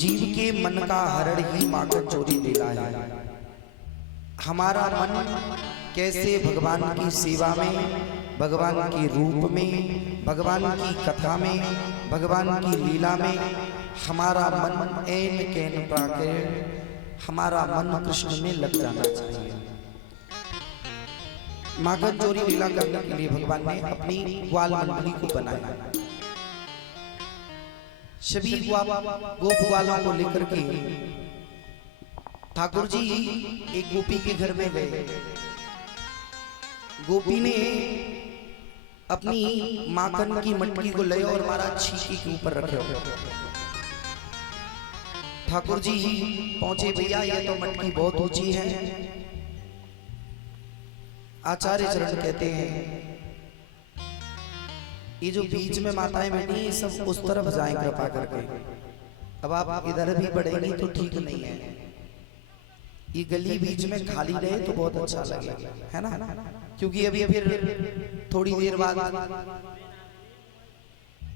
जीव के मन का हरण ही माखन चोरी लीला है। हमारा मन कैसे भगवान की सेवा में, भगवान के रूप में, भगवान की कथा में, भगवान की लीला में हमारा मन ऐन कैन पाकर हमारा मन कृष्ण में लग जाना चाहिए। माखन चोरी लीला करने के लिए भगवान ने अपनी ग्वाल मंडली को बनाया। सभी गोप ग्वालों को लेकर के ठाकुर जी एक गोपी के घर में गए। गोपी ने अपनी माखन की मटकी को ले और मारा छीकी के ऊपर रखे। ठाकुर जी पहुंचे, भैया ये तो मटकी बहुत ऊंची है। आचार्य चरण कहते हैं ये जो बीच में माताएं बैठी हैं सब उस तरफ जाएं कृपा करके। अब आप इधर भी बढ़ेंगी तो ठीक नहीं है। ये गली बीच में खाली रहे तो बहुत अच्छा लगेगा, है ना? क्योंकि अभी फिर थोड़ी देर बाद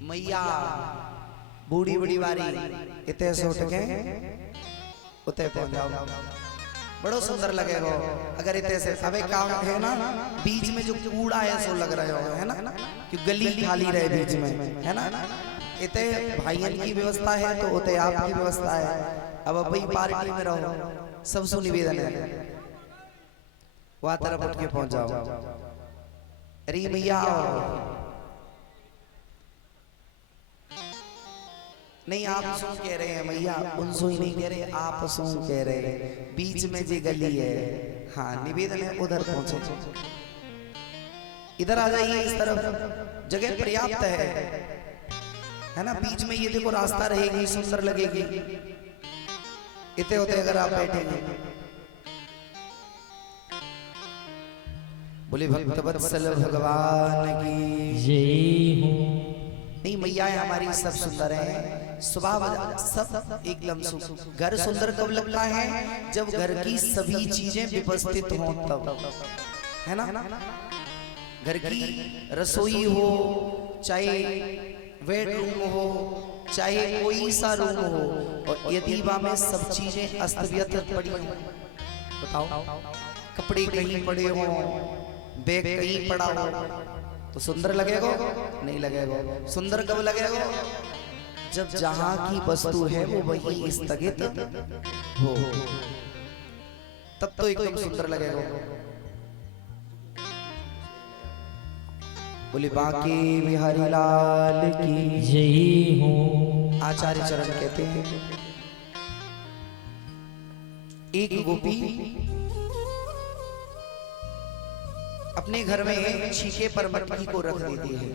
मैया बूढ़ी बड़ी वारी इतने से उठ के उते पहुंच जाओ, बड़ो सुंदर लगेगा। अगर इतने से अब एक काम है ना, बीच में जो कूड़ा है सो लग रहा है ना, कि गली खाली रहे बीच में, है ना? इतने भाइयन की व्यवस्था है तो उते आपकी व्यवस्था है। अब भाई पार्टी में रहो, सबसे निवेदन है वहां तरफ उठ के पहुंच जाओ। अरे भैया नहीं, आप सो कह रहे हैं भैया, उनसो ही नहीं कह रहे, आप सो कह रहे हैं। बीच में जी गली है, हाँ निवेदन है उधर पहुंचे, इधर आ जाइए, इस तरफ जगह पर्याप्त है ना? बीच में ये देखो रास्ता रहेगी, सुंदर लगेगी। इतने होते अगर आप बैठेंगे। बोले भक्त वत्सल भगवान की जय हो। नहीं, मैया हमारी सब सुंदर है, स्वभाव सब एकदम घर सुंदर कब लगता है? जब घर की सभी चीजें व्यवस्थित हों तब, है ना? घर की रसोई हो, चाहे बेडरूम हो, चाहे कोई सा रूम हो, और यदि वहां में सब चीजें अस्त व्यस्त पड़ी हो, बताओ कपड़े कहीं पड़े हो, बैग कहीं पड़ा हो, तो सुंदर लगेगा? नहीं लगेगा। सुंदर कब लगेगा? जब जहां की वस्तु है वो वही स्थगित हो, तब तो एकदम सुंदर लगेगा। बोले बांके बिहारी लाल की जय हो। आचार्य चरण कहते हैं एक गोपी अपने घर में छीके पर मटकी को रख देती है,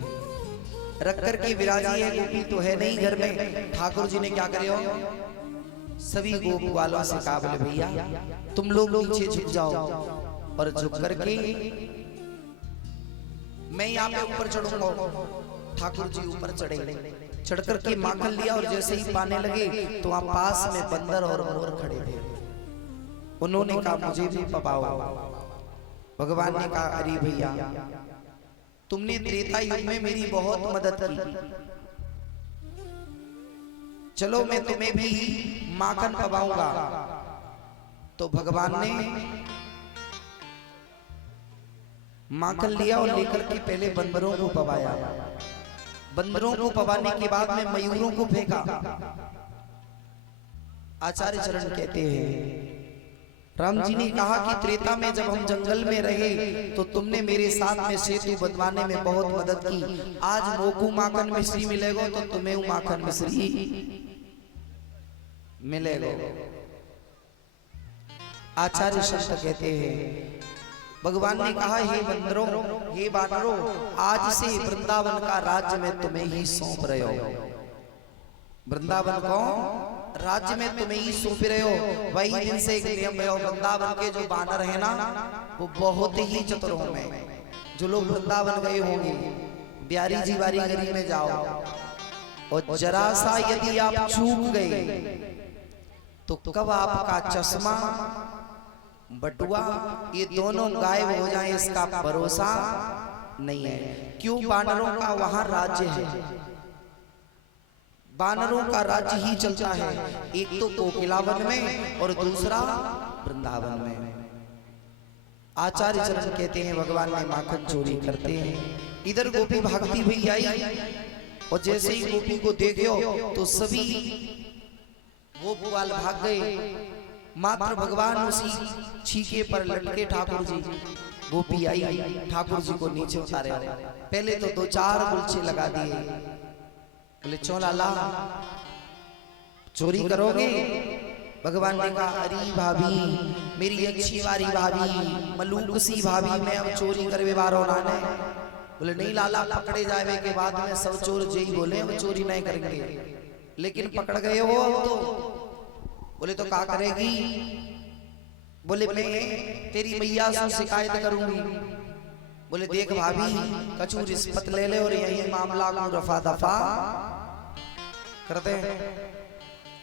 रख करके विराजी है। गोपी तो है नहीं घर में। ठाकुर जी ने क्या करे हो, सभी गोप वालों से कहा, बोले भैया तुम लोग नीचे झुक जाओ, और झुक करके मैं यहाँ पे ऊपर चढ़ूंगा। ठाकुर जी ऊपर चढ़े, चढ़ करके माखन लिया, और जैसे ही पाने लगे तो वहां पास में बंदर और मोर खड़े थे। उन्होंने कहा मुझे भी पपाओ। भगवान ने कहा अरे भैया तुमने त्रेता युग में मेरी बहुत मदद की, चलो मैं तुम्हें भी माखन पवाऊंगा। तो भगवान ने माखन लिया और लेकर के पहले बंदरों को पवाया। बंदरों को पवाने के बाद में मयूरों को फेंका। आचार्य चरण कहते हैं राम जी ने कहा कि त्रेता में जब हम जंगल में रहे तो तुमने मेरे साथ में सेतु बनवाने में बहुत मदद की। आज मोकू माखन मिश्री मिलेगा तो तुम्हें माखन मिश्री मिलेगा। आचार्य संत कहते हैं भगवान ने कहा हे बंदरों, हे बानरों, आज से वृंदावन का राज्य मैं तुम्हें ही सौंप रहे हो। वृंदावन को राज्य में तुम्हें ही सौंप रहे हो। वही दिन से एक नियम है, वृंदावन के जो बानर है ना वो बहुत ही चतुर होंगे। जो लोग वृंदावन गए होंगे, बिहारी जी वारी गली में जाओ और जरा सा यदि आप चूक गए तो कब आपका चश्मा बटुआ ये दोनों गायब हो जाए इसका भरोसा नहीं है। क्यों? बानरों का वहां राज्य है। वानरों का राज्य ही चलता है, एक तो कोकिलावन में और दूसरा वृंदावन में। आचार्य चरण कहते हैं भगवान ने माखन चोरी करते हैं। इधर गोपी भागती हुई आई और जैसे ही गोपी को देखो तो सभी गोपवाल भाग गए, मात्र भगवान उसी छीके पर लटके ठाकुर जी। गोपी आई ठाकुर जी को नीचे उतारे, पहले तो 2-4 गुलछे लगा दिए, बोले चौला ला चोरी करोगे? भगवान ने कहा अरे भाभी मेरी अच्छी वारी भाभी मलूक सी भाभी, मैं अब चोरी करवे बारो ना ने। बोले नहीं लाला, पकड़े जावे के बाद में सब चोर जई बोले हम चोरी नहीं करेंगे, लेकिन पकड़ गए हो अब तो। बोले तो क्या करेगी? बोले मैं तेरी मैया से शिकायत करूंगी। बोले देख भाभी कछु रिश्वत ले ले और यही मामला को रफा दफा करते हैं।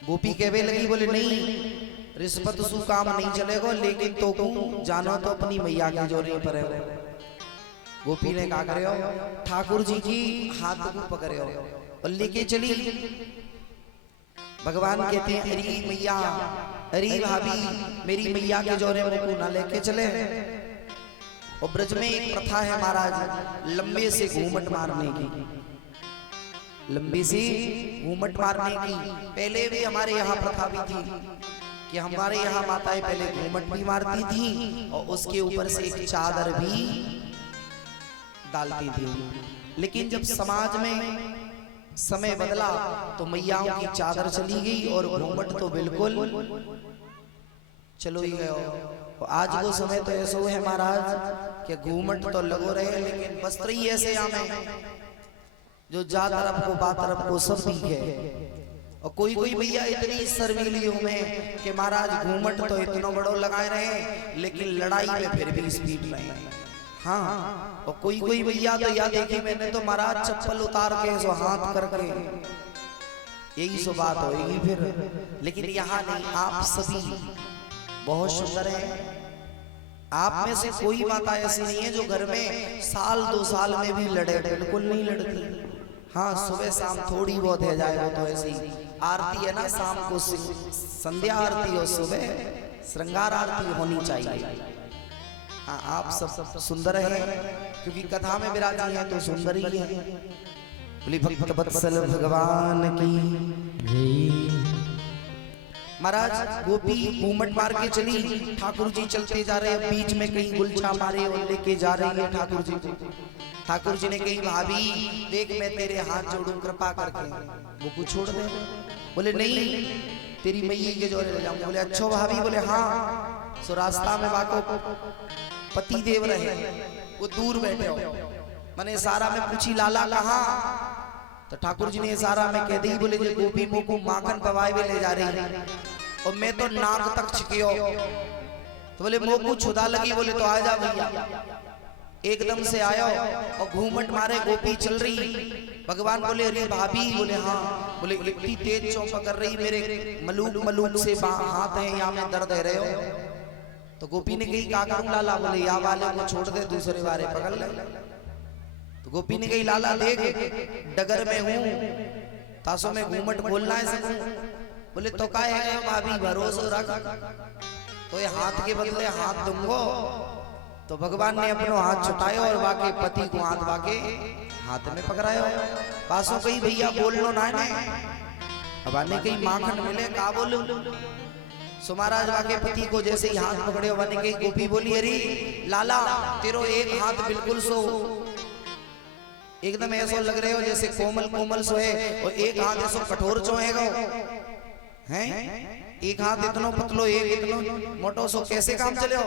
गोपी कहवे लगी, बोले नहीं रिश्वत सु काम नहीं चलेगा, लेकिन तो जानो तो अपनी मैया की जोरी पर है। गोपी ने कहा करे हो, ठाकुर जी की हाथ को पकड़े हो और लेके चली। भगवान कहते हैं अरे मैया, अरे भाभी मेरी मैया के जोरे को ना लेके चले। और ब्रज में एक प्रथा है महाराज, लंबे से घूमट मारने की, लंबी सी घूमट मारने की। पहले भी हमारे यहाँ प्रथा भी थी कि हमारे यहाँ माताएं पहले घूमट भी मारती थी और उसके ऊपर से एक चादर भी डालती थी। लेकिन जब समाज में समय बदला तो मैयाओं की चादर चली गई और घूमट तो बिल्कुल चलो ही गयो। आज वो समय तो ऐसा है महाराज कि घूमट तो लगो रहे, लेकिन वस्त्र ही ऐसे आमे जो जा तरफ को बा तरफ को सब दिखे। और कोई कोई भैया इतनी शर्मीलियों में कि महाराज घूमट तो इतना बड़ो लगाए रहे, लेकिन लड़ाई में फिर भी स्पीड रहे। हाँ, और कोई कोई भैया तो या देखी मैंने तो महाराज चप्पल उतार के सो हाथ करके, यही सो बात होगी फिर। लेकिन यहाँ नहीं, आप सभी बहुत सुंदर हैं। आप में से कोई माता ऐसी नहीं है जो घर में साल 2 साल में भी लड़े, बिल्कुल नहीं लड़ती। हाँ, सुबह शाम थोड़ी बहुत है जाए वो तो ऐसी आरती है ना, शाम को संध्या आरती और सुबह श्रृंगार आरती होनी चाहिए। हाँ, आप सब सुंदर हैं क्योंकि कथा में विराजी हैं तो सुंदर ही हैं। बोली भक्त वत्सल भगवान की। महाराज गोपी घूमट मार के चली, ठाकुर जी चलते जा रहे हैं, बीच में कहीं गुलछा मारे और लेके जा रही है ठाकुर जी। ठाकुर जी ने कही भाभी देख मैं तेरे हाथ जोड़ूं कृपा करके, वो कुछ छोड़ दे। बोले नहीं तेरी मैया के जोड़े ले जाऊं। बोले अच्छा भाभी। बोले हाँ। सो रास्ता में बाको पति देव रहे, वो दूर बैठे हो, मैंने इशारा में पूछी लाला कहाँ? तो ठाकुर जी ने इशारा में कह दी। बोले जो गोपी मोको माखन पवाए में ले जा रही और मैं तो नाक तक छिकियो। तो बोले मोको छुदा लगी। बोले तो आ जा भैया। एकदम से आयो और घूमट मारे गोपी चल रही। भगवान बोले अरे भाभी। बोले हाँ। बोले इतनी तेज चौंका कर रही, मेरे मलूक से हाथ है यहाँ में दर्द है रहे हो। तो गोपी ने कही क्या करूं लाला? बोले या वाले को छोड़ दे, दूसरे वाले पकड़ ले। तो गोपी ने कही लाला देख डगर में हूं, तासों में घूमट बोलना है सकूं। बोले तो क्या है भाभी भरोसा रख, तो ये हाथ के बदले हाथ दूंगो। तो भगवान ने अपनो हाथ छुटायो और वाके पति को हाथ वाके हाथ में पकड़ायो। पासों कही भैया बोल लो ना, अब आने कही माखन मिले का बोलूं। सो महाराज वाके पति को जैसे ही हाथ पकड़े बने कही गोपी बोली अरे लाला तेरो एक हाथ बिल्कुल सो एकदम ऐसा लग रहे हो जैसे कोमल कोमल सो है, और एक हाथ ऐसा कठोर चो है एक हाथ इतनो पतलो एक इतनो मोटो सो, कैसे काम चले हो?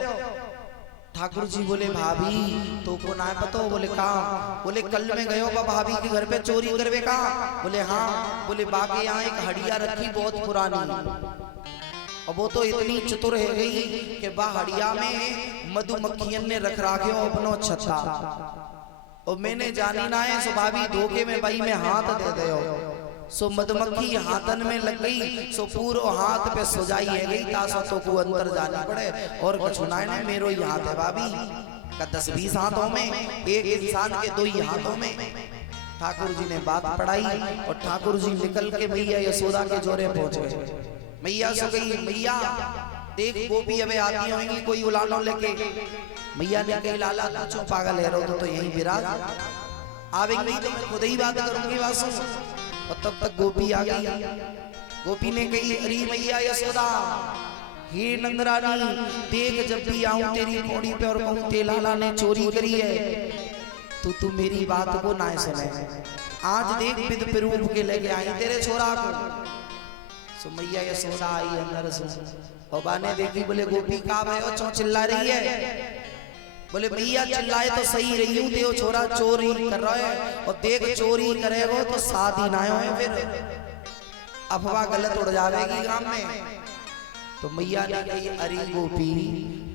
ठाकुर जी बोले भाभी तो को ना पतो? बोले कहाँ? बोले कल में गयो बा भाभी के घर पे चोरी करवे का? बोले हाँ। बोले बाकी यहाँ एक हड़िया रखी बहुत पुरानी, और वो तो इतनी चतुर है गई कि बा हड़िया में मधुमक्खियन ने रख राखे हो अपनो छत्ता, और मैंने जानी ना है। सो भाभी धोखे में भाई में हाथ दे दे हो। सो मधुमक्खी हाथन में लग गई, सो पूरो हाथ पे सुजाई है गई, तासा तो को अंदर जाना पड़े और कछु ना है। मेरो ही हाथ है भाभी का 10-20 हाथों में, एक इंसान के 2 ही हाथों में। ठाकुर जी ने बात पढ़ाई और ठाकुर जी निकल के मैया यशोदा के जोरे पहुंच गए। मैया से कही, मैया देख गोपी अबे आती होंगी कोई उलानो लेके। मैया ने कही, लाला तू क्यों पागल है, रो तो यहीं विराज, आवेंगी तो मैं खुद ही बात करूंगी वासु। और तब तक गोपी आ गई। गोपी ने कही, अरे मैया यशोदा, हे नंदरानी, देख जब भी आऊं तेरी पौड़ी पे और कहूं ते लाला ने चोरी करी है तो तू मेरी बात को ना सुने। आज देख विद प्ररूप के लेके आई तेरे छोरा को। सो मैया यशोदा आई अंदर से और बाने देखी, बोले गोपी का भयो चो चिल्ला रही है। बोले मैया चिल्लाए तो सही रही हूं, तेरा छोरा चोरी कर रहा है और देख चोरी करेगो तो शादी ना हो, फिर अफवाह गलत उड़ जाएगी गांव में। तो मैया ने कही, अरे गोपी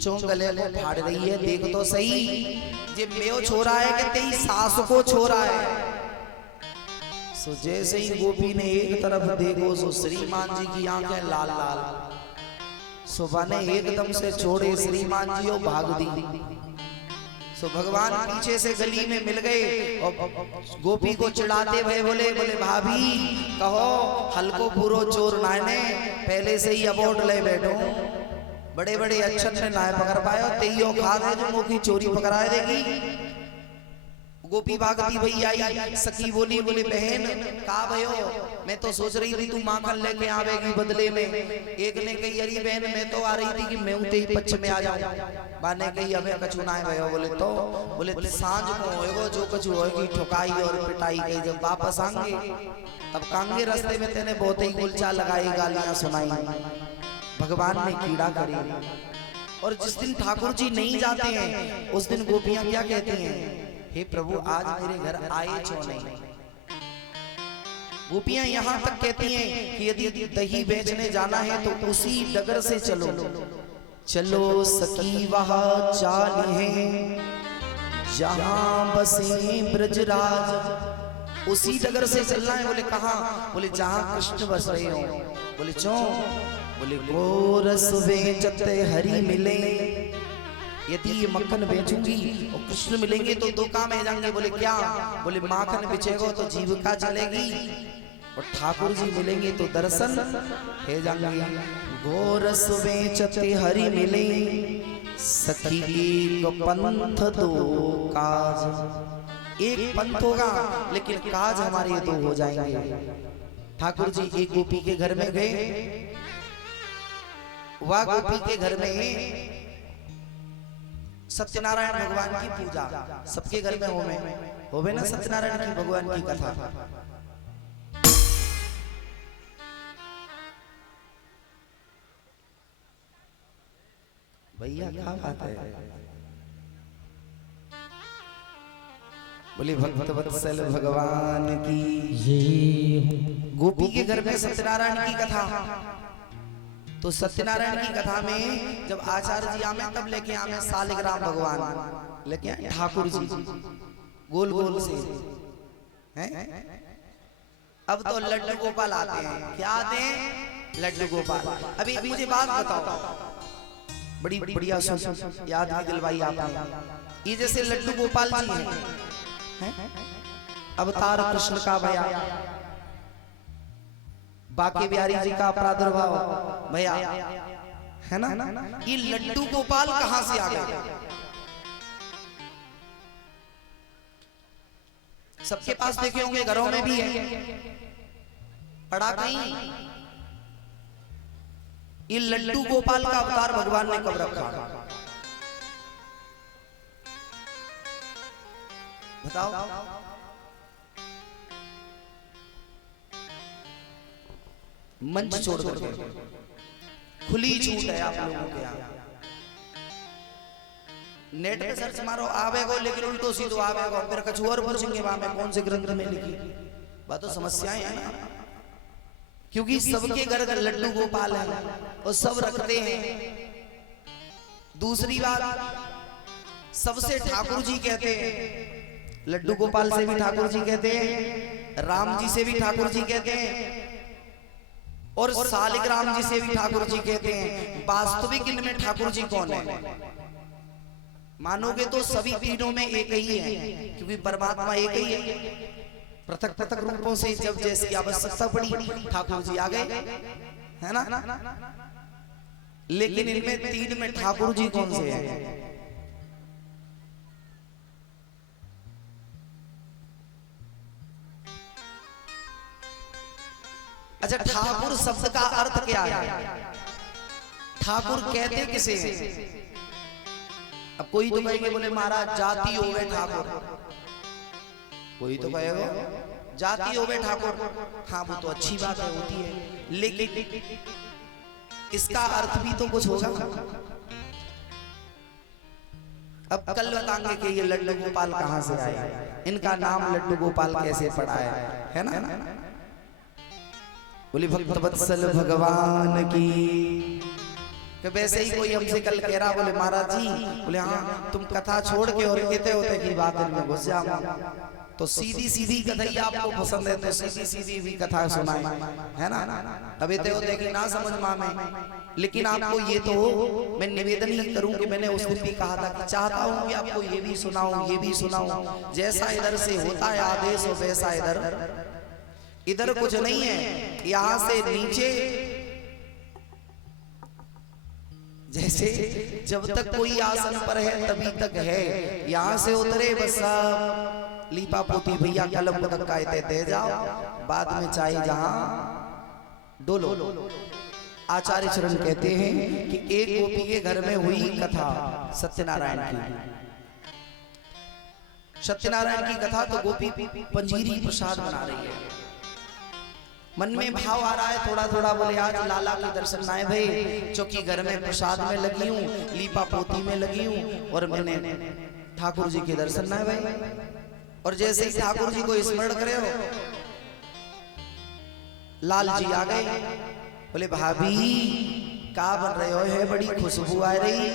चो गले को फाड़ रही है, देख तो सही, ये मेो छोरा है कि तेरी सास को छोरा है। सो जैसे ही गोपी ने एक तरफ देखो सो श्रीमान जी की आंखें लाल लाल। सुबह ने एकदम से छोड़े श्रीमान जी और भाग दी। सो भगवान पीछे से गली में मिल गए और गोपी को चिढ़ाते हुए बोले, भाभी कहो हल्को पूरो चोर नायने पहले से ही अबोर्ड ले बैठो, बड़े बड़े अच्छे अच्छे नाय पकड़ पाए, तेईओ खाद है जो मुखी चोरी पकड़ाए देगी। गोपी भागती भई आई। सखी बोली, बहन का भयो, मैं तो सोच रही थी तू माखन लेके आवेगी बदले में। एक ने कही, अरे बहन मैं तो आ रही थी कि मैं उते ही पक्ष में आ जाऊं। बाने कही, हमें कछु ना भयो। बोले सांझ को होएगो जो कछु होएगी ठुकाई और पिटाई गई, जब वापस आएंगे तब कांगे रास्ते में तेने बहुत ही गुलचा लगाई, गालियां सुनाई। भगवान ने कीड़ा करी। और जिस दिन ठाकुर जी नहीं जाते हैं उस दिन गोपियां क्या कहती हैं, हे प्रभु आज मेरे घर आए क्यों नहीं। गोपियां यहाँ तक कहती हैं कि यदि दही बेचने जाना है तो उसी डगर से चलो, चलो सखी वहाँ चाली है जहाँ बसे ब्रजराज, उसी डगर से चलना है। बोले कहाँ? बोले जहाँ कृष्ण बस रहे हो। बोले क्यों? बोले गोरस बेचते हरि मिले, यदि ये मक्खन बेचूंगी और कृष्ण मिलेंगे तो दो काम है जाएंगे। बोले क्या? बोले माखन बेचेगो तो जीविका चलेगी और ठाकुर जी मिलेंगे तो दर्शन है जाएंगे। गोरस बेचते हरि मिले, सखी को पंथ दो काज। एक पंथ होगा लेकिन काज हमारे दो हो जाएंगे। ठाकुर जी एक गोपी के घर में गए। वह गोपी के घर में सत्यनारायण भगवान की पूजा सबके घर में होवे ना, सत्यनारायण की भगवान की कथा। भैया क्या बात है? बोले भक्त वत्सल भगवान की। गोपी के घर में सत्यनारायण की कथा। तो सत्यनारायण की कथा में जब आचार्य जी आमे तब लेके आमे सालिग्राम भगवान लेके आए ठाकुर जी गोल गोल से हैं। अब तो लड्डू गोपाल आते हैं। क्या आते हैं? लड्डू गोपाल। अभी मुझे बात बताओ, बड़ी बढ़िया याद भी दिलवाई आपने। ये जैसे लड्डू गोपाल जी हैं, अवतार कृष्ण का भैया, बाकी बिहारी जी का प्रादुर्भाव भैया है ना। ये लड्डू गोपाल कहां से आ गए? सबके पास देखे होंगे, घरों में भी है, पड़ा कहीं। ये लड्डू गोपाल का अवतार भगवान ने कब रखा? बताओ। मंच छोड़ करके खुली छूट है आप लोगों के यहाँ। नेट पे सर्च मारो आवेगो, लेकिन उल्टो सीधो आवेगो। फिर कुछ और पूछेंगे वहां में कौन से ग्रंथ में लिखी। बात तो समस्याएं है ना, क्योंकि सबके घर घर लड्डू गोपाल है और सब रखते हैं। दूसरी बात, सबसे ठाकुर जी कहते हैं। लड्डू गोपाल से भी ठाकुर जी कहते हैं, राम जी से भी ठाकुर जी कहते हैं और सालिग्राम जी से भी ठाकुर जी कहते हैं। वास्तविक इनमें ठाकुर जी कौन है? मानोगे तो सभी तीनों में एक ही है, क्योंकि परमात्मा एक ही है। पृथक पृथक रूपों से जब जैसी आवश्यकता पड़ी ठाकुर जी आ गए, है ना। लेकिन इनमें तीन में ठाकुर जी कौन से हैं? अच्छा, ठाकुर शब्द का अर्थ क्या है? ठाकुर कहते किसे हैं? अब कोई तो कहेंगे बोले महाराज जाति हो गए ठाकुर, कोई तो कहेगा जाति हो गए ठाकुर। हाँ वो तो अच्छी बात है, होती है, लेकिन इसका अर्थ भी तो कुछ होगा। अब कल बताएंगे कि ये लड्डू गोपाल कहां से आए, इनका नाम लड्डू गोपाल कैसे पड़ा है ना। बोले भक्त वत्सल भगवान की। कि वैसे ही कोई हमसे कल कह रहा, बोले महाराज जी, बोले हाँ तुम कथा छोड़ के और कहते होते कि बात में घुस जाओ, तो सीधी सीधी कथा ही आपको पसंद है, तो सीधी सीधी भी कथा सुनाए, है ना। अब ये होते कि ना समझ में, लेकिन आपको ये तो मैं निवेदन ही करूं कि मैंने उस दिन भी कहा था कि चाहता हूं कि आपको ये भी सुनाऊं, ये भी सुनाऊं। जैसा इधर से होता है आदेश, वैसा इधर कुछ नहीं है। यहां से नीचे जैसे जब तक कोई आसन पर है तभी तक है, यहां से उतरे बस लीपा पोती भैया कलम तक कहते दे जाओ, बाद में चाहे जहां डोलो। आचार्य चरण कहते हैं कि एक गोपी के घर में हुई कथा सत्यनारायण की। सत्यनारायण की कथा तो गोपी पंजीरी प्रसाद बना रही है, मन में भाव आ रहा है थोड़ा थोड़ा, बोले आज लाला के दर्शन ना भाई, क्योंकि घर में प्रसाद में लगी हूँ, लीपा पोती में लगी हूँ, और मैंने ठाकुर जी के दर्शन ना भाई। और जैसे ही ठाकुर जी को स्मरण करे हो, लाल जी आ गए, बोले भाभी का बन रहे हो, है बड़ी खुशबू आ रही।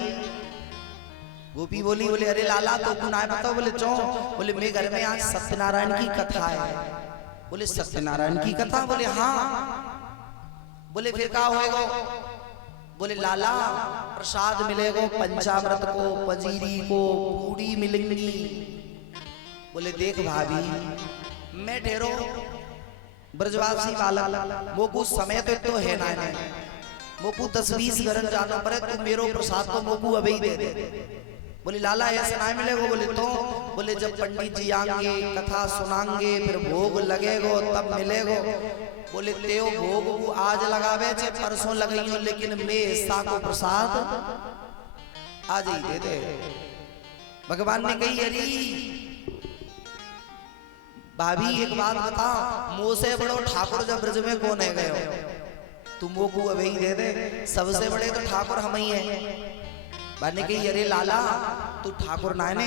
गोपी बोली, बोले अरे लाला तो तू ना बताओ। बोले चौ, बोले मेरे घर में आज सत्यनारायण की कथा है। बोले सत्यनारायण की कथा? बोले हाँ। बोले फिर क्या होएगा? बोले लाला प्रसाद मिलेगा, पंचामृत को, पंजीरी को, पूड़ी मिलेंगी। बोले देख भाभी, मैं ठहरो ब्रजवासी बालक, वो कुछ समय तो है ना, मोकू 10-20 गरन जाना पड़े, तू मेरो प्रसाद तो मोकू अभी दे दे। बोले लाला ऐसा ना मिलेगा। बोले तो, बोले जब पंडित जी आएंगे, कथा सुनाएंगे, फिर भोग लगेगो तब मिलेगो। बोले तेओ भोग को आज लगावे चे परसों लगाइयो, लेकिन मैं हिस्सा को प्रसाद आज ही दे दे। भगवान ने कही अरे भाभी एक बात बता, मोह से बड़ो ठाकुर जब ब्रज में कौन है गए, तुम वो को अभी दे दे, सबसे बड़े तो ठाकुर हम ही हैं। बाने कही अरे लाला तू ठाकुर ना ने,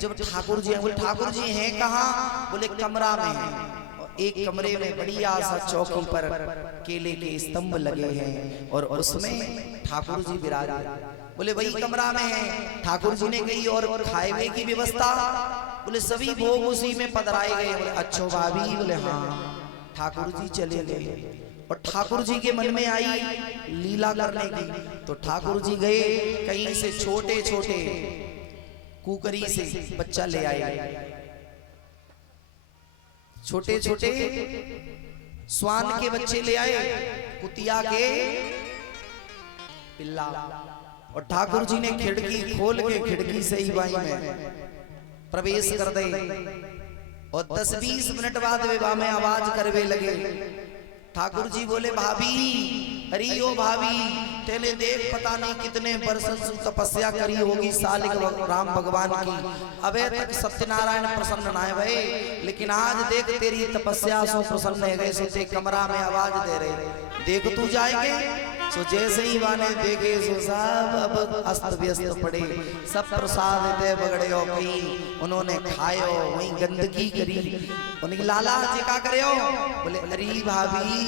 जब ठाकुर जी हैं। बोले ठाकुर जी हैं कहाँ? बोले कमरा में हैं, और एक कमरे में बढ़िया सा चौकी पर केले के स्तंभ लगे हैं, और उसमें ठाकुर जी विराजे। बोले वही कमरा में है। ठाकुर जी ने कही और खाए की व्यवस्था? बोले सभी भोग उसी में पधराए गए। बोले अच्छो भाभी? बोले हाँ। ठाकुर जी चले गए, और ठाकुर जी के मन में आई लीला करने की, तो ठाकुर जी गए कहीं से छोटे छोटे कुकरी से बच्चा ले आए, छोटे छोटे स्वान के बच्चे ले आए, कुतिया के पिल्ला, और ठाकुर जी ने खिड़की खोल के खिड़की से ही बाई में प्रवेश कर दे, और 10-20 मिनट बाद विवाह में आवाज करवे लगे। ठाकुर जी बोले भाभी, अरे ओ भाभी, तेने देख पता नहीं कितने वर्षों से तपस्या करी होगी सालिक राम भगवान की, अबे तक सत्यनारायण प्रसन्न ना है भाई, लेकिन आज देख तेरी तपस्या सो प्रसन्न है गए, सोते कमरा में आवाज दे रहे, देख तू जाएंगे। सो जैसे ही वाने देखे सो सब अब अस्त व्यस्त पड़े, सब प्रसाद दे बगड़े हो, कहीं उन्होंने खायो वहीं गंदगी करी। उन्हें लाला जी का करे हो? बोले अरे भाभी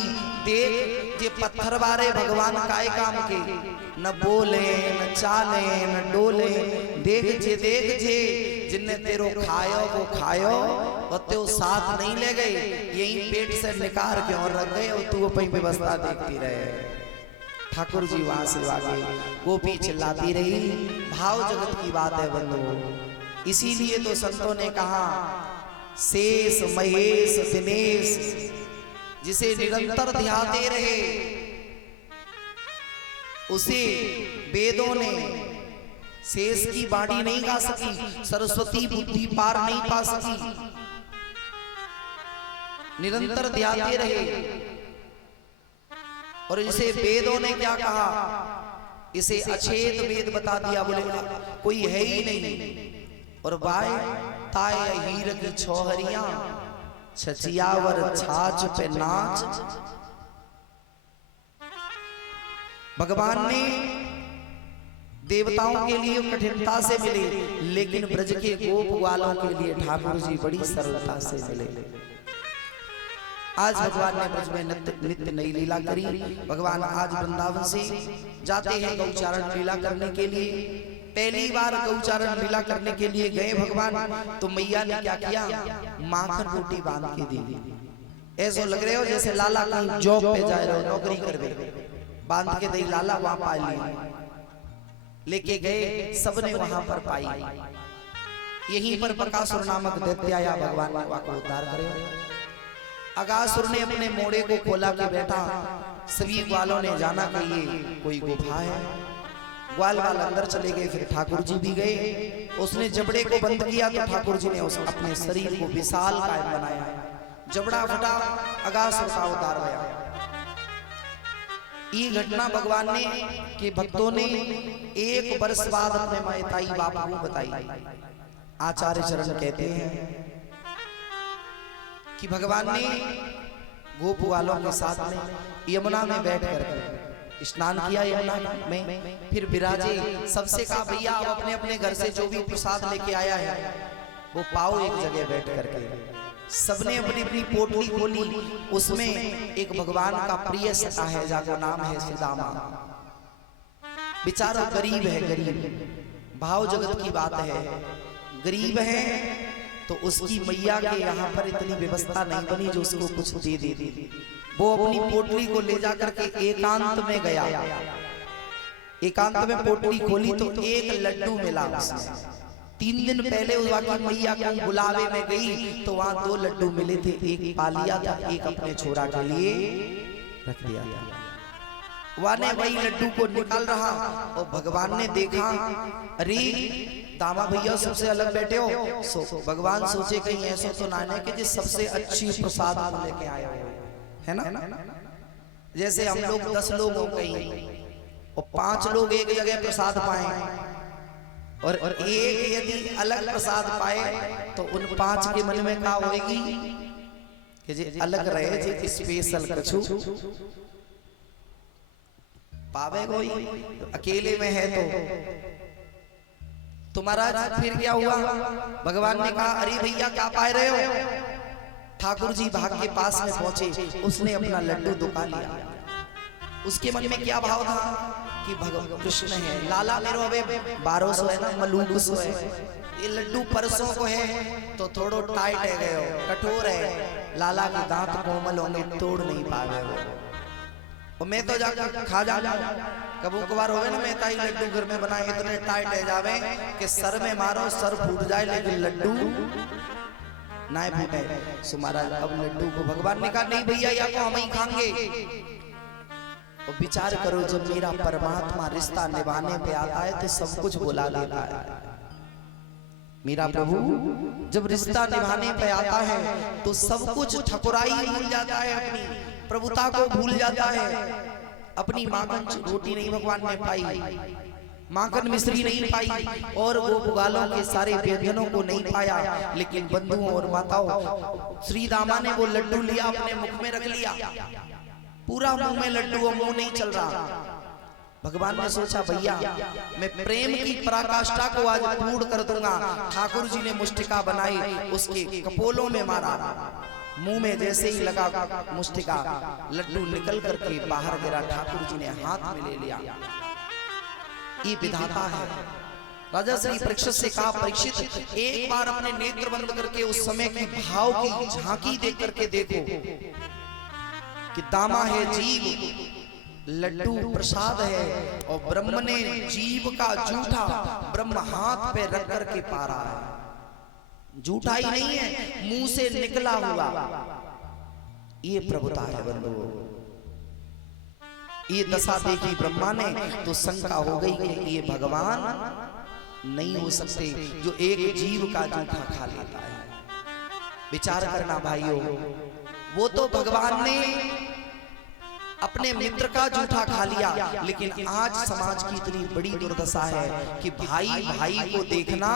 देख जे पत्थर बारे भगवान काय काम के, न बोले न चाले न डोले, देख जे जिनने तेरो खायो वो खायो, और ते साथ नहीं ले गए, यही पेट से निकाल के और रख गए, और तू अपनी व्यवस्था देखती रहे। ठाकुर जी वहां से आगे, गोपी चिल्लाती रही। भाव जगत की बात है बंधु, इसीलिए तो संतों ने कहा शेष महेश दिनेश जिसे निरंतर ध्याते रहे उसे वेदों ने शेष की वाणी नहीं गा सकी, सरस्वती बुद्धि पार नहीं पा सकी। निरंतर ध्याते रहे और इसे वेदों ने क्या कहा, इसे अछेद वेद बता दिया, बोले कोई है ही नहीं। और वाय ताय हीर की छोहरियां छचियावर छाछ पे नाच। भगवान ने देवताओं के लिए कठिनता से मिले, लेकिन ब्रज के गोप ग्वालों के लिए ठाकुर जी बड़ी सरलता से मिले। आज भगवान ने ब्रज में नित्य नई लीला करी। भगवान आज वृंदावन से जाते हैं गौचारण लीला करने के लिए। पहली बार गौचारण लीला करने के लिए गए भगवान, तो मैया ने क्या किया, माखन रोटी बांध के दी। ऐसा लग रहे हो जैसे लाला कहीं जॉब पे जा रहे हो, नौकरी कर गए, बांध के दी लाला, वहां पा लिया, लेके गए, सबने वहां पर पाई। यहीं पर बकासुर नामक दैत्य आया, भगवान ने वहां को उद्धार करे। अगासुर ने अपने मोड़े को खोला के बैठा। सभी ग्वालों ने जाना कि ये कोई गुफा है। ग्वाल वाल अंदर चले गए, फिर ठाकुर जी भी गए। उसने जबड़े को बंद किया तो ठाकुर जी ने उस अपने शरीर को विशाल कायम बनाया। जबड़ा फटा, अगासुर का उतार गया। ये घटना भगवान ने के भक्तों ने 1 वर्ष बाद अपने मायताई बापू को बताई। आचार्य चरण कहते हैं कि भगवान ने गोप वालों के साथ में यमुना में बैठकर स्नान किया यमुना में, फिर विराजे। सबसे कहा भैया आप अपने अपने घर से जो भी प्रसाद लेके आया है वो पाओ एक जगह बैठ करके। सबने अपनी अपनी पोटली खोली, उसमें एक भगवान का प्रिय सखा है जाको नाम है सुदामा। बेचारा गरीब है, गरीब, भाव जगत की बात है, गरीब है, तो उसकी मैया के यहाँ पर इतनी व्यवस्था नहीं बनी जो उसको कुछ दे दे। वो अपनी पोटली को ले जाकर के एकांत में गया। एकांत में पोटली खोली तो एक लड्डू मिला उसमें। 3 दिन पहले उसकी मैया को बुलावे में गई तो वहां 2 लड्डू मिले थे, एक पा लिया था, एक अपने छोरा के लिए रख दिया था। वाने वही लड्डू को निकाल रहा और भगवान ने देखा, अरे दामा भैया सबसे अलग बैठे हो। भगवान सोचे कहीं ऐसा तो ना है कि जिस सबसे अच्छी प्रसाद लेके आया हो, है ना। जैसे हम लोग 10 लोग हो कहीं और 5 लोग एक जगह प्रसाद पाए और एक यदि अलग प्रसाद पाए तो उन 5 के मन में क्या होगी कि जे अलग रहे, जे स्पेशल कछु पावे कोई, अकेले में है तो महाराज फिर क्या हुआ। भगवान ने कहा अरे भैया क्या पा रहे हो। ठाकुर जी भाग के पास में पहुंचे, उसने अपना लड्डू दुका लिया। उसके मन में क्या भाव था कि भगवान कृष्ण है, लाला मेरो अबे 1200 है ना, मलूक है, ये लड्डू परसों को है तो थोड़ो टाइट है गयो, कठोर है, लाला के दांत कोमल होंगे, तोड़ नहीं पा रहे हो। और मैं तो जाकर खा जा कबू कबार हो ना, मैं ताई लड्डू घर में बनाए इतने टाइट है जावे कि सर में मारो सर फूट जाए, लेकिन लड्डू ना फूटे। सो महाराज अब लड्डू को भगवान ने कहा नहीं भैया या को हम ही खाएंगे। और विचार करो जब मेरा परमात्मा रिश्ता निभाने पे आता है तो सब कुछ बुला लेता है। मेरा प्रभु जब रिश्ता निभाने पे आता है तो सब कुछ ठकुराई भूल जाता है, अपनी प्रभुता को भूल जाता है। अपनी माखन रोटी नहीं भगवान ने पाई, माखन मिश्री नहीं पाई और वो ग्वालों के सारे व्यंजनों को नहीं पाया, लेकिन बंधुओं और माताओं श्री दामा ने वो लड्डू लिया, अपने मुख में रख लिया, पूरा मुंह में लड्डू और मुंह नहीं चल रहा। भगवान ने सोचा भैया मैं प्रेम की पराकाष्ठा को आज पूर्ण कर दूंगा। ठाकुर जी ने मुष्टिका बनाई, उसके कपोलों में मारा, मुंह में जैसे ही लगा मुष्टिका, लड्डू निकल करके बाहर गिरा। ठाकुर जी ने हाथ में ले लिया। ये विधाता है। राजा श्री परीक्षित से कहा परीक्षित एक बार अपने नेत्र बंद करके उस समय की भाव की झांकी देख करके देखो कि दामा है जीव, लड्डू प्रसाद है और ब्रह्म ने जीव का जूठा ब्रह्म हाथ पे रख करके पा रहा है। झूठा ही नहीं है, मुंह से निकला हुआ। ये प्रभुता है बंधु। ये दशा देखी ब्रह्मा ने तो शंका हो गई कि ये भगवान नहीं हो सकते जो एक जीव का जूठा खा लेता है। विचार करना भाइयों, वो तो भगवान ने अपने मित्र का जूठा खा लिया, लेकिन आज समाज की इतनी बड़ी दुर्दशा है कि भाई भाई को देखना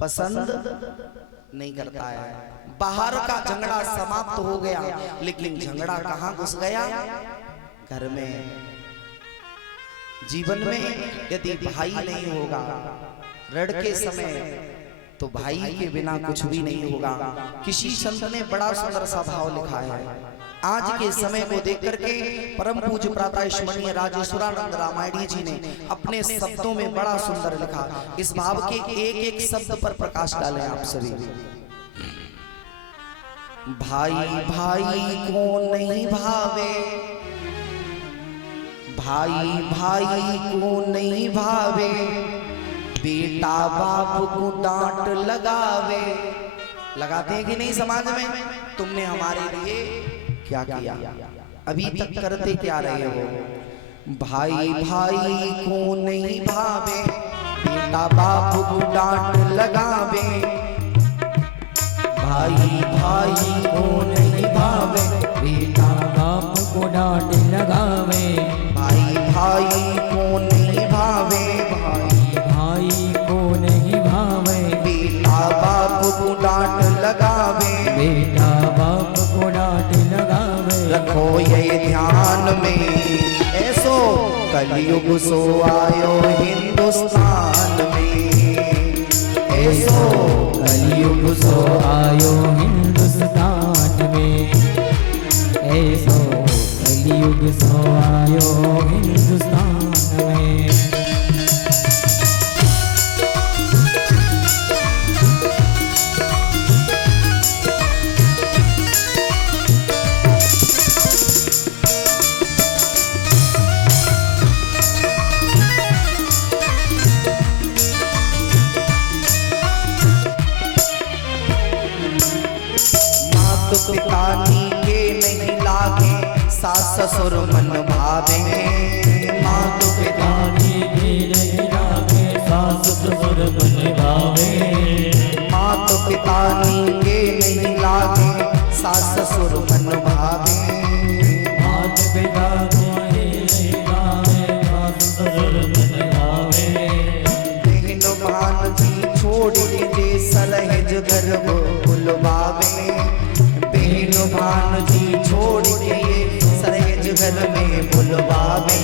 पसंद नहीं करता है। बाहर का झगड़ा समाप्त हो गया, लेकिन झगड़ा कहां घुस गया? घर में। जीवन में यदि भाई नहीं होगा, ऋण के समय तो भाई के बिना कुछ भी नहीं होगा। किसी संत ने बड़ा सुंदर सा भाव लिखा है। आज के समय को देख करके परम पूज्य प्रातः स्मरणीय राजेश्वरानंद रामायणी जी ने अपने शब्दों में बड़ा सुंदर लिखा। इस भाव के एक एक शब्द पर प्रकाश डालें आप सभी। भाई भाई को नहीं भावे, भाई भाई को नहीं भावे, बेटा बाप को डांट लगावे। लगाते हैं कि नहीं समाज में? तुमने हमारे लिए क्या किया, अभी तक करते क्या रहे हो? भाई भाई को नहीं भावे, बेटा बाप को डांट लगावे। भाई भाई को नहीं भावे, बेटा बाप को डांट लगावे। भाई भाई को नहीं भावे, भाई भाई को नहीं भावे, बेटा बाप को डांट लगावे। बेटा बाप को डांट लगावे। रखो ये ध्यान में, ऐसो कलयुग सो आयो हिंदुस्तान में। ऐसो कलयुग सो आयो हिंदुस्तान में। ऐसो कलयुग सो आयो हिंदुस्तान में। पितानी के नहीं लागे, सास ससुर मन भावे। मात पितानी के नहीं लागे, सास ससुर मन भावे। मात पितानी के नहीं लागे, सास ससुर मन भावे। मात पितानी नहीं लागे, सास ससुर मन भावे। बहन भांजी छोड़ दे सलहेज घर बुलवावे। भानजी छोड़ के सरहेज घर में बुलवावे।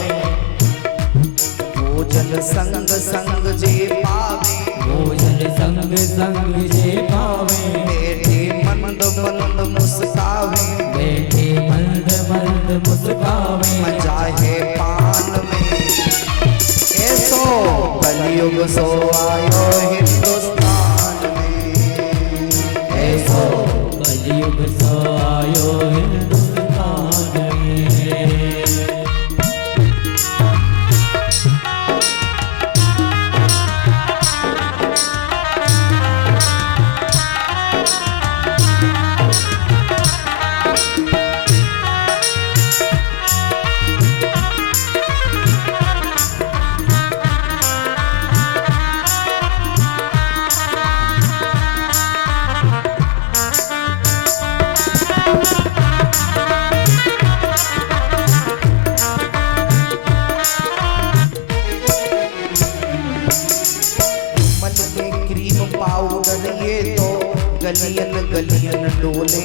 भोजन संग संग जे पावे, भोजन संग संग जे पावे। बैठे मंद मंद मुस्कावे, बैठे मंद मंद मुस्कावे। मजा है पान में, ऐसो कलयुग सो आयो हिंदुस्तान में। ऐसो कलयुग सो आयो हिंदुस्तान में। गलियन गलियन डोले,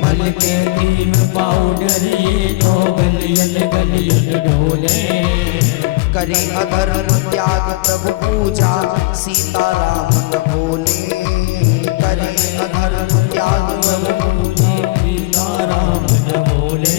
मल के क्रीम पाउडर ये तो गलियन गलियन डोले। करे अधर्म त्याग प्रभु पूजा, सीताराम न बोले। करे अधर्म त्याग प्रभु पूजा, सीताराम न बोले।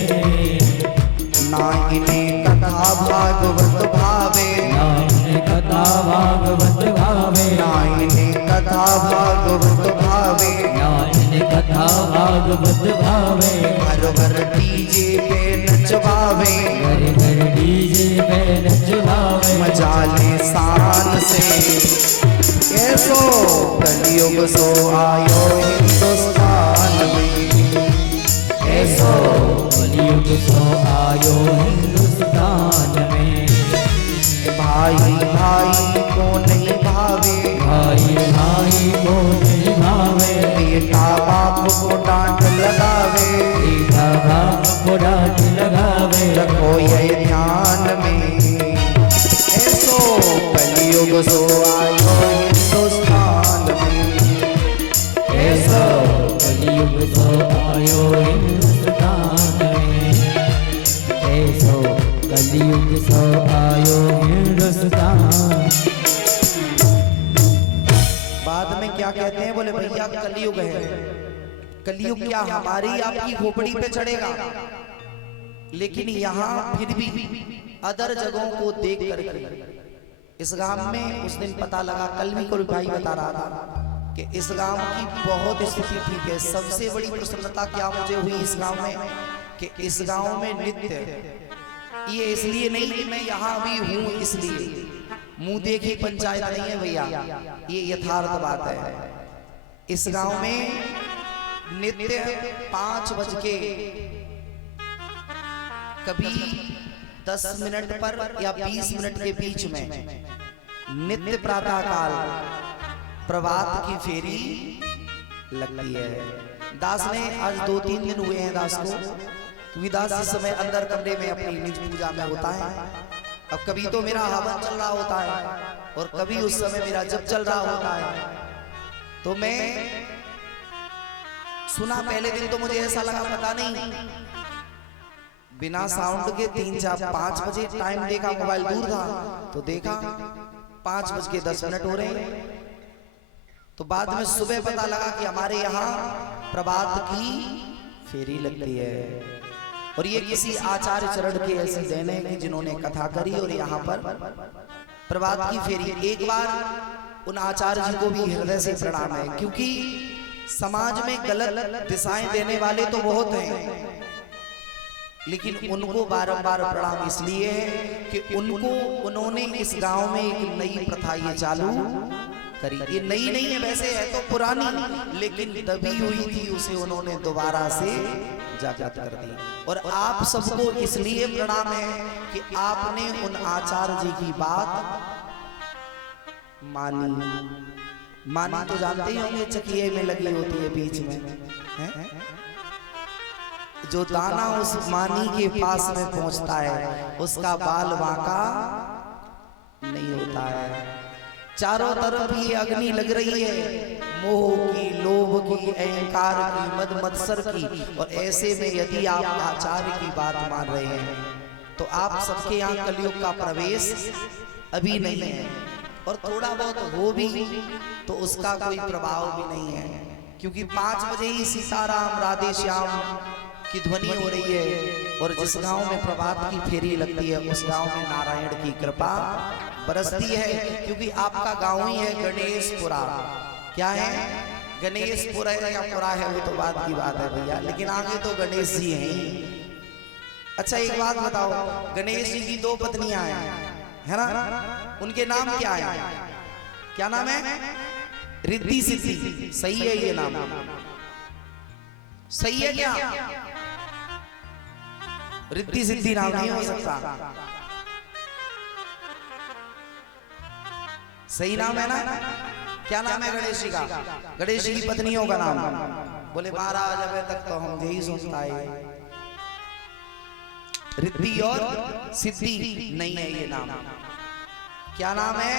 ना इन्हें कथा भागवत भावे, ना इन्हें कथा भागवत भावे। ना इन्हें कथा भागवत भावे, ना इन्हें कथा भागवत भावे। घर घर डीजे पे नचवावे, घर घर डीजे पे नचवावे। मजा ले शान से, ऐसो सो आयो हिंदुस्तान में, ऐसो कलयुग सो आयो हिंदुस्तान में। भाई भाई को नहीं भावे, भाई भाई को नहीं भावे, बेटा बाप को डांट लगावे, बेटा बाप को डांट लगावे। रखो ये ध्यान में, ऐसो कलयुग सो आयो हिंदुस्तान में, ऐसो कलयुग सो आयो हिंदुस्तान में, ऐसो कलयुग सो आयो हिंदुस्तान। बाद में क्या कहते हैं, बोले भैया कलयुग है। कलयुग क्या हमारी आपकी खोपड़ी पे चढ़ेगा, लेकिन यहाँ फिर भी अदर जगहों को देख कर इस गांव में उस दिन पता लगा, कल भी कोई भाई बता रहा था कि इस गांव की बहुत स्थिति ठीक है। सबसे बड़ी प्रसन्नता क्या मुझे हुई इस गांव में कि इस गांव में नृत्य, ये इसलिए नहीं कि मैं यहाँ भी हूँ इसलिए, मुंह देखी पंचायत नहीं है भैया, ये यथार्थ बात है। इस गांव में नृत्य 5 बज के कभी 10 मिनट पर या 20 मिनट के बीच में नित्य प्रातः काल प्रभात की फेरी लगती है। दास ने आज 2-3 दिन हुए हैं दास को, क्योंकि दास इस समय अंदर कमरे में अपनी निज पूजा में होता है। अब कभी तो मेरा हवन चल रहा होता है और कभी उस समय मेरा जप चल रहा होता है। तो मैं सुना, पहले दिन तो मुझे ऐसा लगा पता नहीं, बिना साउंड के 3-4-5 बजे टाइम देखा, मोबाइल दूर था तो देखा 5:10 हो रहे हैं। तो बाद में सुबह पता लगा कि हमारे यहाँ प्रभात की फेरी लगती है, और ये किसी आचार्य चरण के ऐसी देन है कि जिन्होंने कथा करी और यहाँ पर प्रभात की फेरी। एक बार उन आचार्य जी को भी हृदय से प्रणाम है, क्योंकि समाज में गलत दिशाएं देने वाले तो बहुत हैं, लेकिन उनको बारंबार प्रणाम इसलिए है कि उन्होंने इस गांव में एक नई प्रथा ये चालू करी। ये नई नहीं है, वैसे है तो पुरानी, लेकिन दबी हुई थी, उसे उन्होंने दोबारा से जागृत कर दी। और आप सबको इसलिए प्रणाम है कि आपने उन आचार्य जी की बात मानी तो जानते ही होंगे, चकिए में लगी होती है बीच में है? जो दाना उस मानी के पास में पहुंचता है उसका बाल बांका नहीं होता है। चारों तरफ ये अग्नि लग रही है, मोह की, लोभ की, अहंकार की, मद मत्सर की, और ऐसे में यदि आप आचार्य की बात मान रहे हैं तो आप सबके यहाँ कलयुग का प्रवेश अभी नहीं है, और थोड़ा बहुत हो भी तो उसका कोई प्रभाव भी नहीं है, क्योंकि 5 बजे ही सीताराम राधे श्याम की ध्वनि हो रही है। और जिस गांव में प्रभात की फेरी लगती है उस गांव में नारायण की कृपा बरसती है, क्योंकि आपका गांव ही है गणेशपुरा। क्या है? गणेशपुर है या पुरा है वो तो बात की बात है भैया, लेकिन आगे तो गणेश जी हैं। अच्छा एक बात बताओ, गणेश जी की 2 पत्नियां है ना, उनके नाम क्या है? क्या नाम है? रिद्धि सिद्धि। सही है ये नाम? सही है क्या? रिद्धि सिद्धि नाम नहीं हो सकता, सही नाम है ना? क्या नाम है गणेश जी का? गणेश जी की पत्नियों का नाम? बोले महाराज अभी तक तो हम यही सोचता है, रिद्धि और सिद्धि नहीं है ये नाम। क्या नाम है?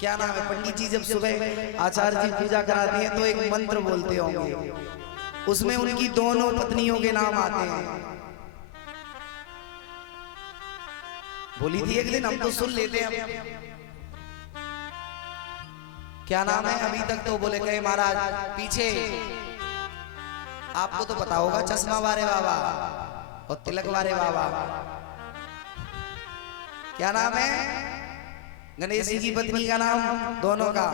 क्या नाम है? पंडित जी जब सुबह आचार्य जी पूजा कराते हैं तो एक मंत्र बोलते होंगे, उसमें उनकी दोनों पत्नियों के नाम आते हैं। बोली थी एक दिन, हम तो सुन लेते हैं। क्या नाम है? अभी तक तो बोले कहे महाराज पीछे, आपको तो पता होगा, चश्मा वाले बाबा और तिलक वाले बाबा। क्या नाम है? गणेश जी की पत्नी का नाम, दोनों का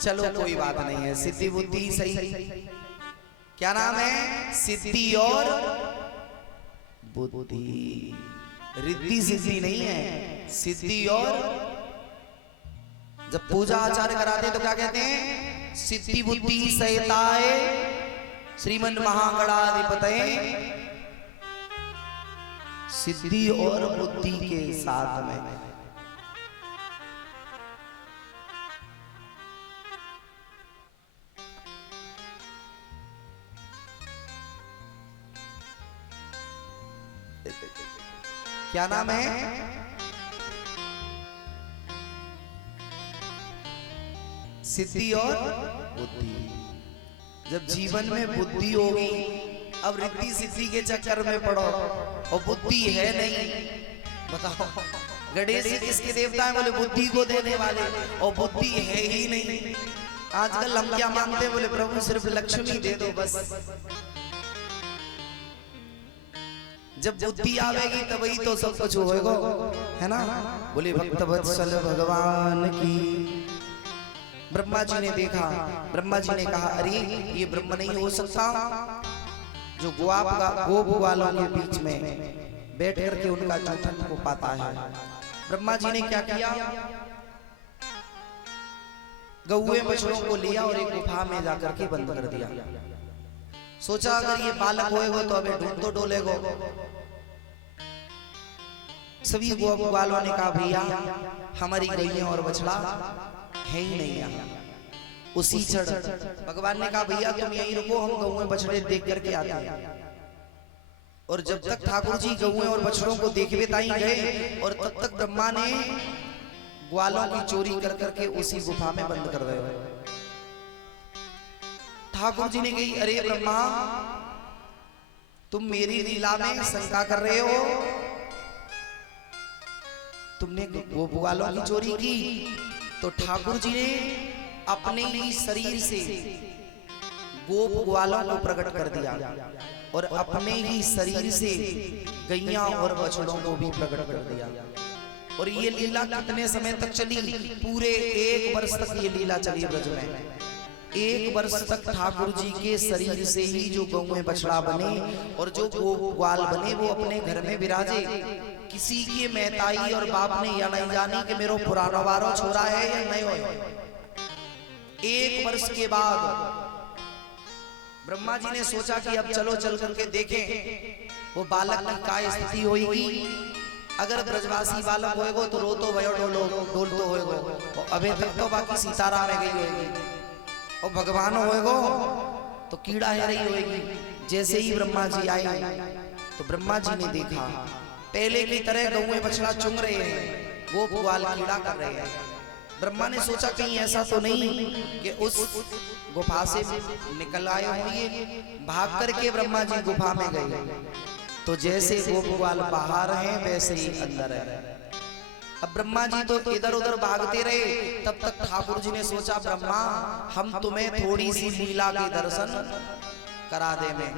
चलो कोई बात नहीं है, सिद्धि बुद्धि सही। क्या नाम है? सिद्धि और बुद्धि। रिद्धि सिद्धि नहीं है, सिद्धि। और जब पूजा आचार्य कराते हैं तो क्या कहते हैं? सिद्धि बुद्धि सहिताय श्रीमन महागणाधिपतये। सिद्धि और बुद्धि के साथ में क्या नाम है? सिद्धि और बुद्धि। जब जीवन में बुद्धि होगी, अब रिद्धि सिद्धि के चक्कर में पड़ो और बुद्धि है नहीं, बताओ। गणेश जी किसके देवता है? बोले बुद्धि को देने वाले, और बुद्धि है ही नहीं। आजकल हम क्या मांगते हैं? बोले प्रभु सिर्फ लक्ष्मी दे दो बस। जब बुद्धि आवेगी तभी तो सब कुछ होएगा, है ना? बोले भक्त वत्सल भगवान की। ब्रह्मा जी ने देखा, ब्रह्मा जी ने कहा अरे ये ब्रह्म नहीं हो सकता जो गोप वालों के बीच में बैठ करके उनका जूठन को पाता है। ब्रह्मा जी ने क्या किया? गौए बछड़ों को लिया और एक गुफा में जाकर के बंद कर दिया। सोचा अगर ये बालक होएगा तो अबे ढूंढ तो डोलेगो। सभी गोप वालों ने कहा भैया हमारी गैया और बछड़ा है ही नहीं यहाँ। उसी क्षण भगवान ने कहा भैया तुम यहीं रुको, हम गौए बछड़े देख करके आते हैं। और जब तक ठाकुर जी गौए और बछड़ों को देखवे ताई गए, और तब तक ब्रह्मा ने ग्वालों की चोरी कर करके उसी गुफा में बंद कर दिया। ठाकुर जी ने कही अरे ब्रह्मा तुम मेरी लीला में शंका कर रहे हो? तुमने गोप वालों की चोरी की। तो ठाकुर जी ने अपने ही शरीर से गोप ग्वालों को प्रकट कर दिया और अपने ही शरीर से गैया और बछड़ों को भी प्रकट कर दिया। और ये लीला कितने समय तक चली? पूरे 1 वर्ष तक ये लीला चली ब्रज में। 1 वर्ष तक ठाकुर जी के शरीर से ही जो गौएं बछड़ा बने और जो गोप ग्वाल बने वो अपने घर में विराजे। किसी की महताई और बाप ने या नहीं जानी कि मेरो पुराना वारो छोरा है या नहीं हो। 1 वर्ष के बाद ब्रह्मा जी ने सोचा कि अब चलो चल करके देखें वो बालक की क्या स्थिति होगी। अगर ब्रजवासी बालक होएगो तो रो तो भयो डोल तो होएगो, अबे तक तो बाकी सीताराम में गई होगी। और भगवान होएगो तो कीड़ा है रही होगी। जैसे ही ब्रह्मा जी आए तो ब्रह्मा जी ने देखा पहले की तरह गौएं बछड़ा चुंग रहे हैं, गोप ग्वाल कीड़ा कर रहे हैं। ब्रह्मा ने सोचा कहीं ऐसा तो नहीं कि उस गुफा से निकल आए होंगे। भाग करके ब्रह्मा जी गुफा में गए तो जैसे गोप ग्वाल बाहर हैं वैसे ही अंदर है। अब ब्रह्मा जी तो इधर उधर भागते रहे। तब तक ठाकुर जी ने सोचा ब्रह्मा हम तुम्हें थोड़ी सी लीला के दर्शन करा दे में।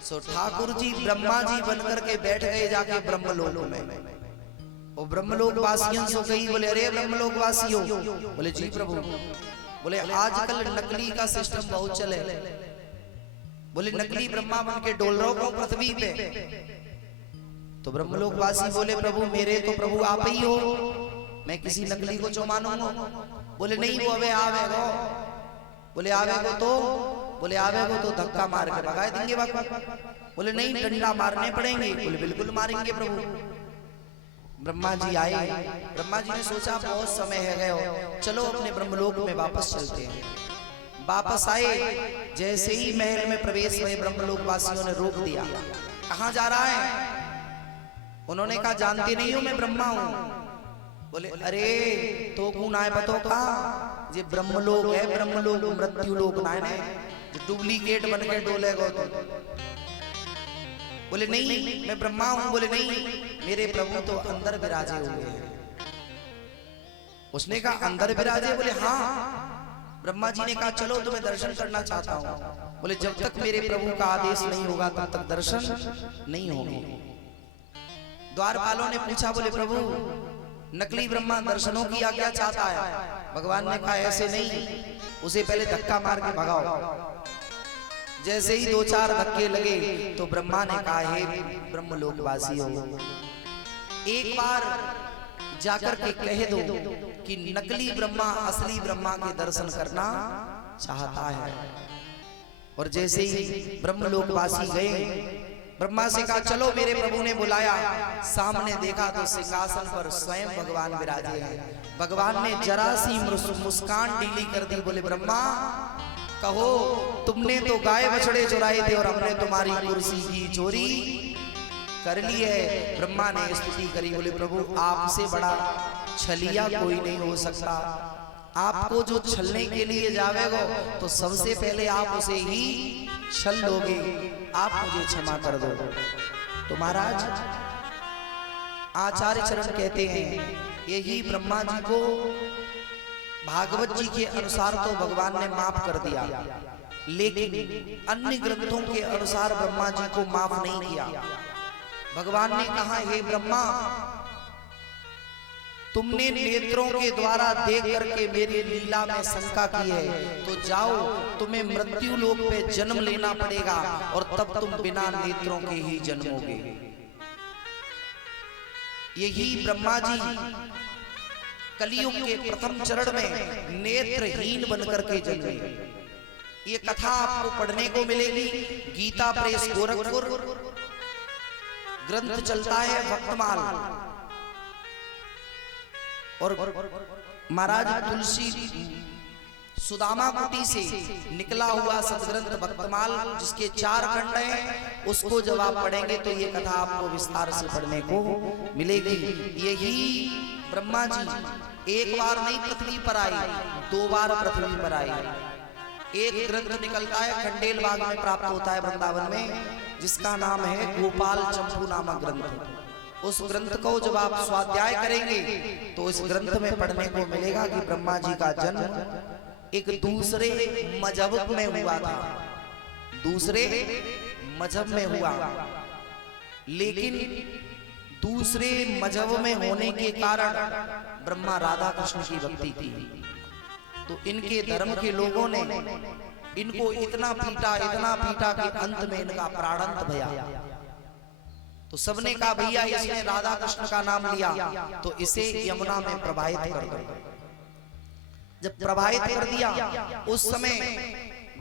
सो ठाकुर जी ब्रह्मा जी बनकर के बैठ गए जाके ब्रह्मलोक में। और ब्रह्मलोक वासियों से कही बोले अरे ब्रह्मलोक वासियों। बोले जी प्रभु। बोले आजकल नकली का सिस्टम बहुत चले। बोले नकली ब्रह्मा बन के डोल रहे हो पृथ्वी पे। तो ब्रह्मलोक वासी बोले प्रभु मेरे तो प्रभु आप ही हो, मैं किसी नकली को जो मानूंगा। बोले नहीं वो अबे आवेगो। बोले आवेगो तो? बोले आवेगो तो धक्का मार के भगा देंगे बाबा। बोले नहीं डंडा मारने पड़ेंगे। बोले बिल्कुल मारेंगे प्रभु। ब्रह्मा जी आए। ब्रह्मा जी ने सोचा बहुत समय है गए हो, चलो अपने ब्रह्मलोक में वापस चलते हैं। वापस आए, जैसे ही महल में प्रवेश हुए ब्रह्मलोक वासियों ने रोक दिया। कहाँ जा रहा है? उन्होंने कहा जानते नहीं हो मैं ब्रह्मा हूं। बोले अरे तो कौन आए बतो का? ये ब्रह्मलोक है, ब्रह्मलोक मृत्यु लोक ना है जो डुप्लीकेट बन के डोलेगो तो। बोले नहीं मैं ब्रह्मा हूं। बोले नहीं मेरे प्रभु तो अंदर विराजे हुए हैं। उसने कहा अंदर विराजे? बोले हाँ। ब्रह्मा जी ने कहा चलो तुम्हें दर्शन करना चाहता हूं। बोले जब तक मेरे प्रभु का आदेश नहीं होगा तब तक दर्शन नहीं होंगे। द्वारपालों ने पूछा बोले प्रभु नकली ब्रह्मा दर्शनों की आज्ञा चाहता है। भगवान ने कहा ऐसे नहीं, उसे पहले धक्का मार के भगाओ। जैसे ही 2-4 धक्के लगे तो ब्रह्मा ने कहा हे ब्रह्मलोकवासियों एक बार जाकर के कह दो कि नकली ब्रह्मा असली ब्रह्मा के दर्शन करना चाहता है। और जैसे ही ब्रह्मलोकवासी गए, ब्रह्मा से कहा चलो, मेरे प्रभु ने बुलाया। सामने देखा तो सिंहासन पर स्वयं भगवान विराजे हैं। भगवान ने जरा सी मुस्कान ढीली कर दी, बोले ब्रह्मा कहो, तुमने तो गाय बछड़े चुराए थे और हमने तुम्हारी कुर्सी की चोरी कर ली है। ब्रह्मा ने स्तुति करी, बोले प्रभु आपसे बड़ा छलिया कोई नहीं हो सकता। आपको जो छलने के लिए जावेगो तो सबसे पहले आप उसे ही छल लोगे। आप मुझे क्षमा कर दो। तो महाराज आचार्य चरण कहते हैं, यही ब्रह्मा जी को भागवत जी के अनुसार तो भगवान ने माफ कर दिया, लेकिन अन्य ग्रंथों के अनुसार ब्रह्मा जी को माफ नहीं किया। भगवान ने कहा, हे ब्रह्मा, तुमने नेत्रों के द्वारा देख करके मेरी लीला में शंका की है, तो जाओ, तुम्हें मृत्यु लोक पे जन्म लेना पड़ेगा और तब तुम बिना नेत्रों के ही जन्मोगे। यही ब्रह्मा जी कलियुग के प्रथम चरण में नेत्रहीन बनकर के जन्मे। ये कथा आपको पढ़ने को मिलेगी। गीता प्रेस गोरखपुर, ग्रंथ चलता है भक्तमाल, और महाराज तुलसी सुदामा कुटी से निकला हुआ सदग्रंथ भक्तमाल, जिसके 4 खंड हैं, उसको जब आप पढ़ेंगे तो ये कथा आपको विस्तार से पढ़ने को मिलेगी। यही ब्रह्मा जी एक बार नहीं पृथ्वी पर आए, 2 बार पृथ्वी पर आए। एक ग्रंथ निकलता है, खंडेल बाग में प्राप्त होता है वृंदावन में, जिसका नाम है गोपाल चंपू नामक ग्रंथ। उस ग्रंथ को जब आप स्वाध्याय करेंगे तो इस ग्रंथ में पढ़ने को मिलेगा कि ब्रह्मा जी का जन्म एक दूसरे मजहब में हुआ था, दूसरे मजहब में हुआ। लेकिन दूसरे मजहब में होने के कारण ब्रह्मा राधा कृष्ण की भक्ति की, तो इनके धर्म के लोगों ने इनको इतना पीटा कि अंत में इनका प्राणांत भया। तो सबने कहा भैया इसने राधा कृष्ण का नाम लिया तो इसे यमुना में प्रवाहित कर दो। जब प्रवाहित कर दिया, उस समय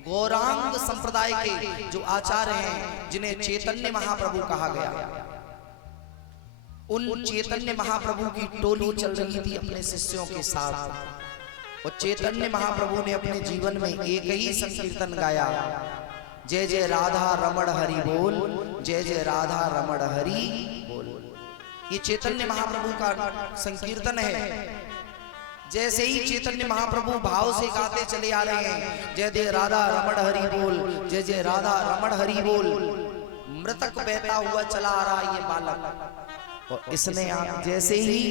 गौरांग संप्रदाय के जो आचार्य हैं, जिन्हें चैतन्य महाप्रभु कहा गया, उन चैतन्य महाप्रभु की टोली चल रही थी अपने शिष्यों के साथ। और चैतन्य महाप्रभु ने अपने जीवन में एक ही संकीर्तन गाया, जय जय राधा रमण हरि बोल, जय जय राधा रमण हरि बोल। ये चैतन्य महाप्रभु का संकीर्तन है। जैसे ही चैतन्य महाप्रभु भाव से गाते चले आ रहे हैं, जय जय राधा रमण हरि बोल, जय जय राधा रमण हरि बोल, मृतक बहता हुआ चला आ रहा ये बालक। और इसने जैसे ही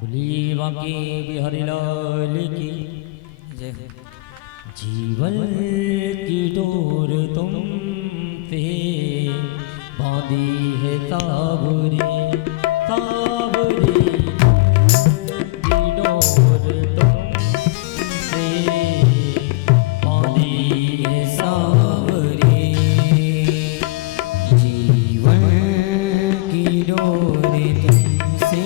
बोली बाकी बिहारी लाल की जय। जीवन की डोर तुम पे बांधी है ताबरी ताबरी, की डोर तुम पे बांधी है सावरी। जीवन की डोर तुमसे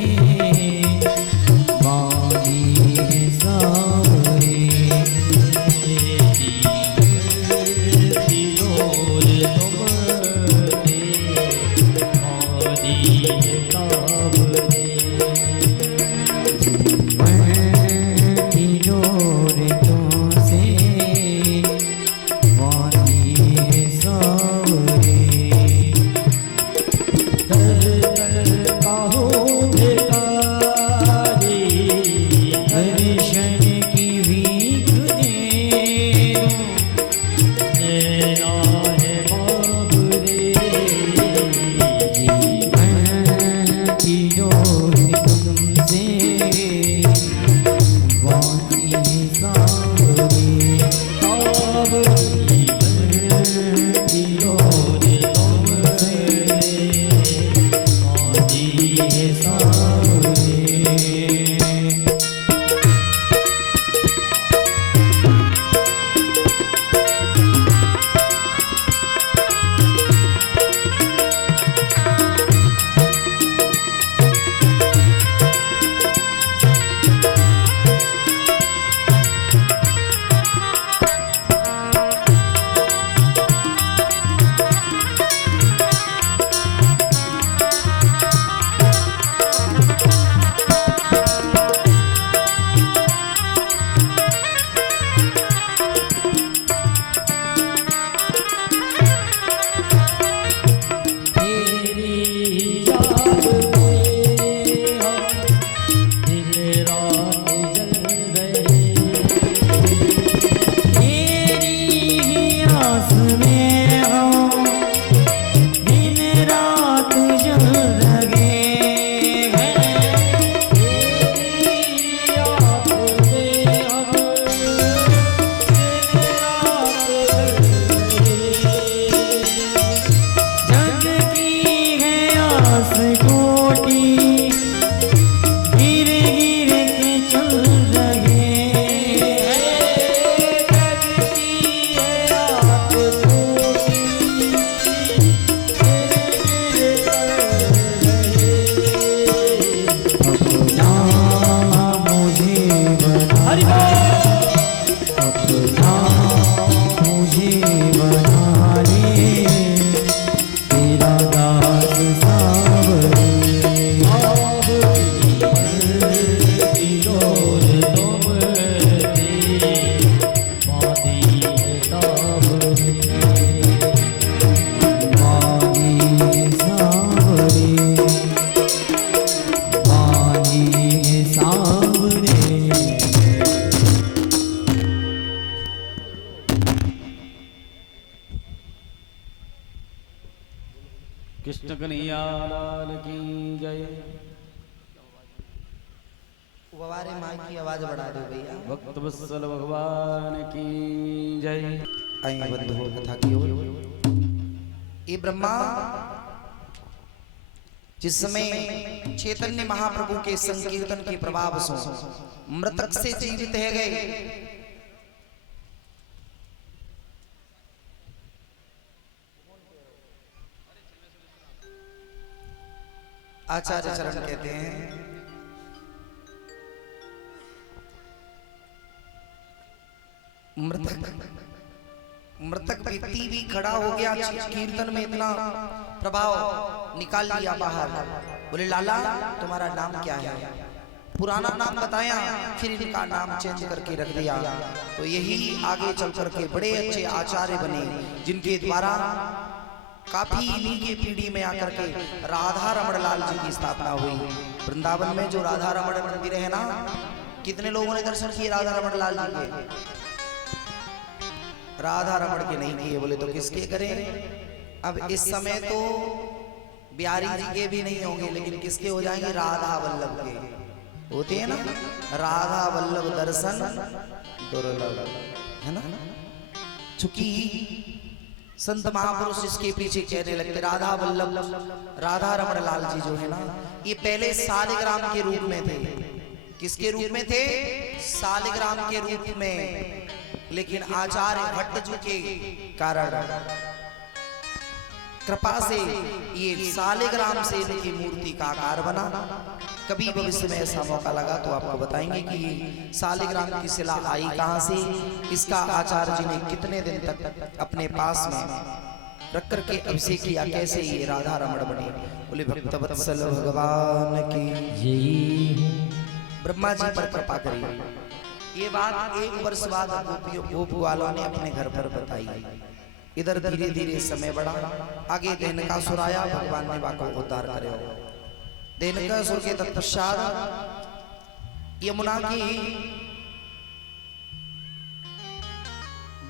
कृष्ण कन्हैया लाल की जय। हमारे माँ की आवाज बढ़ा दो भैया। भक्त वत्सल भगवान की जय। आइए बंधुओं कथा की ओर। ये ब्रह्मा जिस समय चैतन्य महाप्रभु के संकीर्तन के प्रभाव से मृतक से जीवित है गए, आचार्य चरण कहते हैं मृतक व्यक्ति भी खड़ा हो गया, कीर्तन में इतना प्रभाव निकाल लिया बाहर। बोले लाला तुम्हारा नाम क्या है? पुराना नाम बताया, फिर इनका नाम चेंज करके रख दिया। तो यही आगे चल करके बड़े अच्छे आचार्य बने, जिनके द्वारा काफी इन्हीं के पीढ़ी में आकर के राधा रमण लाल जी की स्थापना हुई। वृंदावन में जो राधा रमण मंदिर है ना, कितने लोगों ने दर्शन किए राधा रमण लाल जी के? राधा रमण के नहीं किए। बोले तो किसके करें? अब इस समय तो बिहारी जी के भी नहीं होंगे, लेकिन किसके हो जाएंगे? राधा वल्लभ के होते हैं ना। राधा वल्लभ दर्शन दुर्लभ है ना। चूंकि संत महापुरुष इसके पीछे कहने लगते राधा वल्लभ राधा रमण लाल जी जो है ना, ये पहले शालिग्राम के रूप में थे। किसके रूप में थे? शालिग्राम के रूप में। लेकिन आचार्य भट्ट जी के कारण कृपा से ये शालिग्राम से इनकी मूर्ति का आकार बना। कभी भविष्य में ऐसा मौका लगा तो आपको बताएंगे कि ये शालिग्राम की शिला आई कहां से, इसका आचार्य जी ने कितने दिन तक अपने पास में रख करके अभिषेक किया, कैसे ये राधा रमण बने। बोले भक्त वत्सल भगवान की जय। ब्रह्मा जी पर कृपा करी। ये बात 1 वर्ष बाद गोप वालों ने अपने घर पर बताई। इधर धीरे धीरे समय बढ़ा, आगे देनकासुर आया, भगवान ने बाको उद्धार करे। देनकासुर के तत्पश्चात यमुना की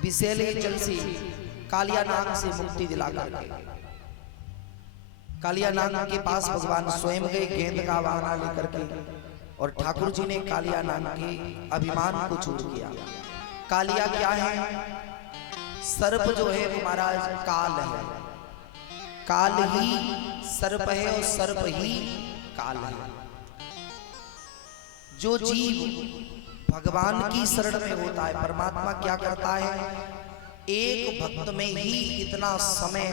विषैले जल से कालिया नाग से मुक्ति दिला करके कालिया नाग के पास भगवान स्वयं गए गेंद का वाहना लेकर के, और ठाकुर जी ने कालिया नाग के अभिमान को चूर किया। कालिया क्या है? सर्प जो है वो महाराज काल है। काल ही सर्प है और सर्प ही काल है। जो जीव भगवान की शरण में होता है, परमात्मा क्या करता है? एक भक्त में ही इतना समय,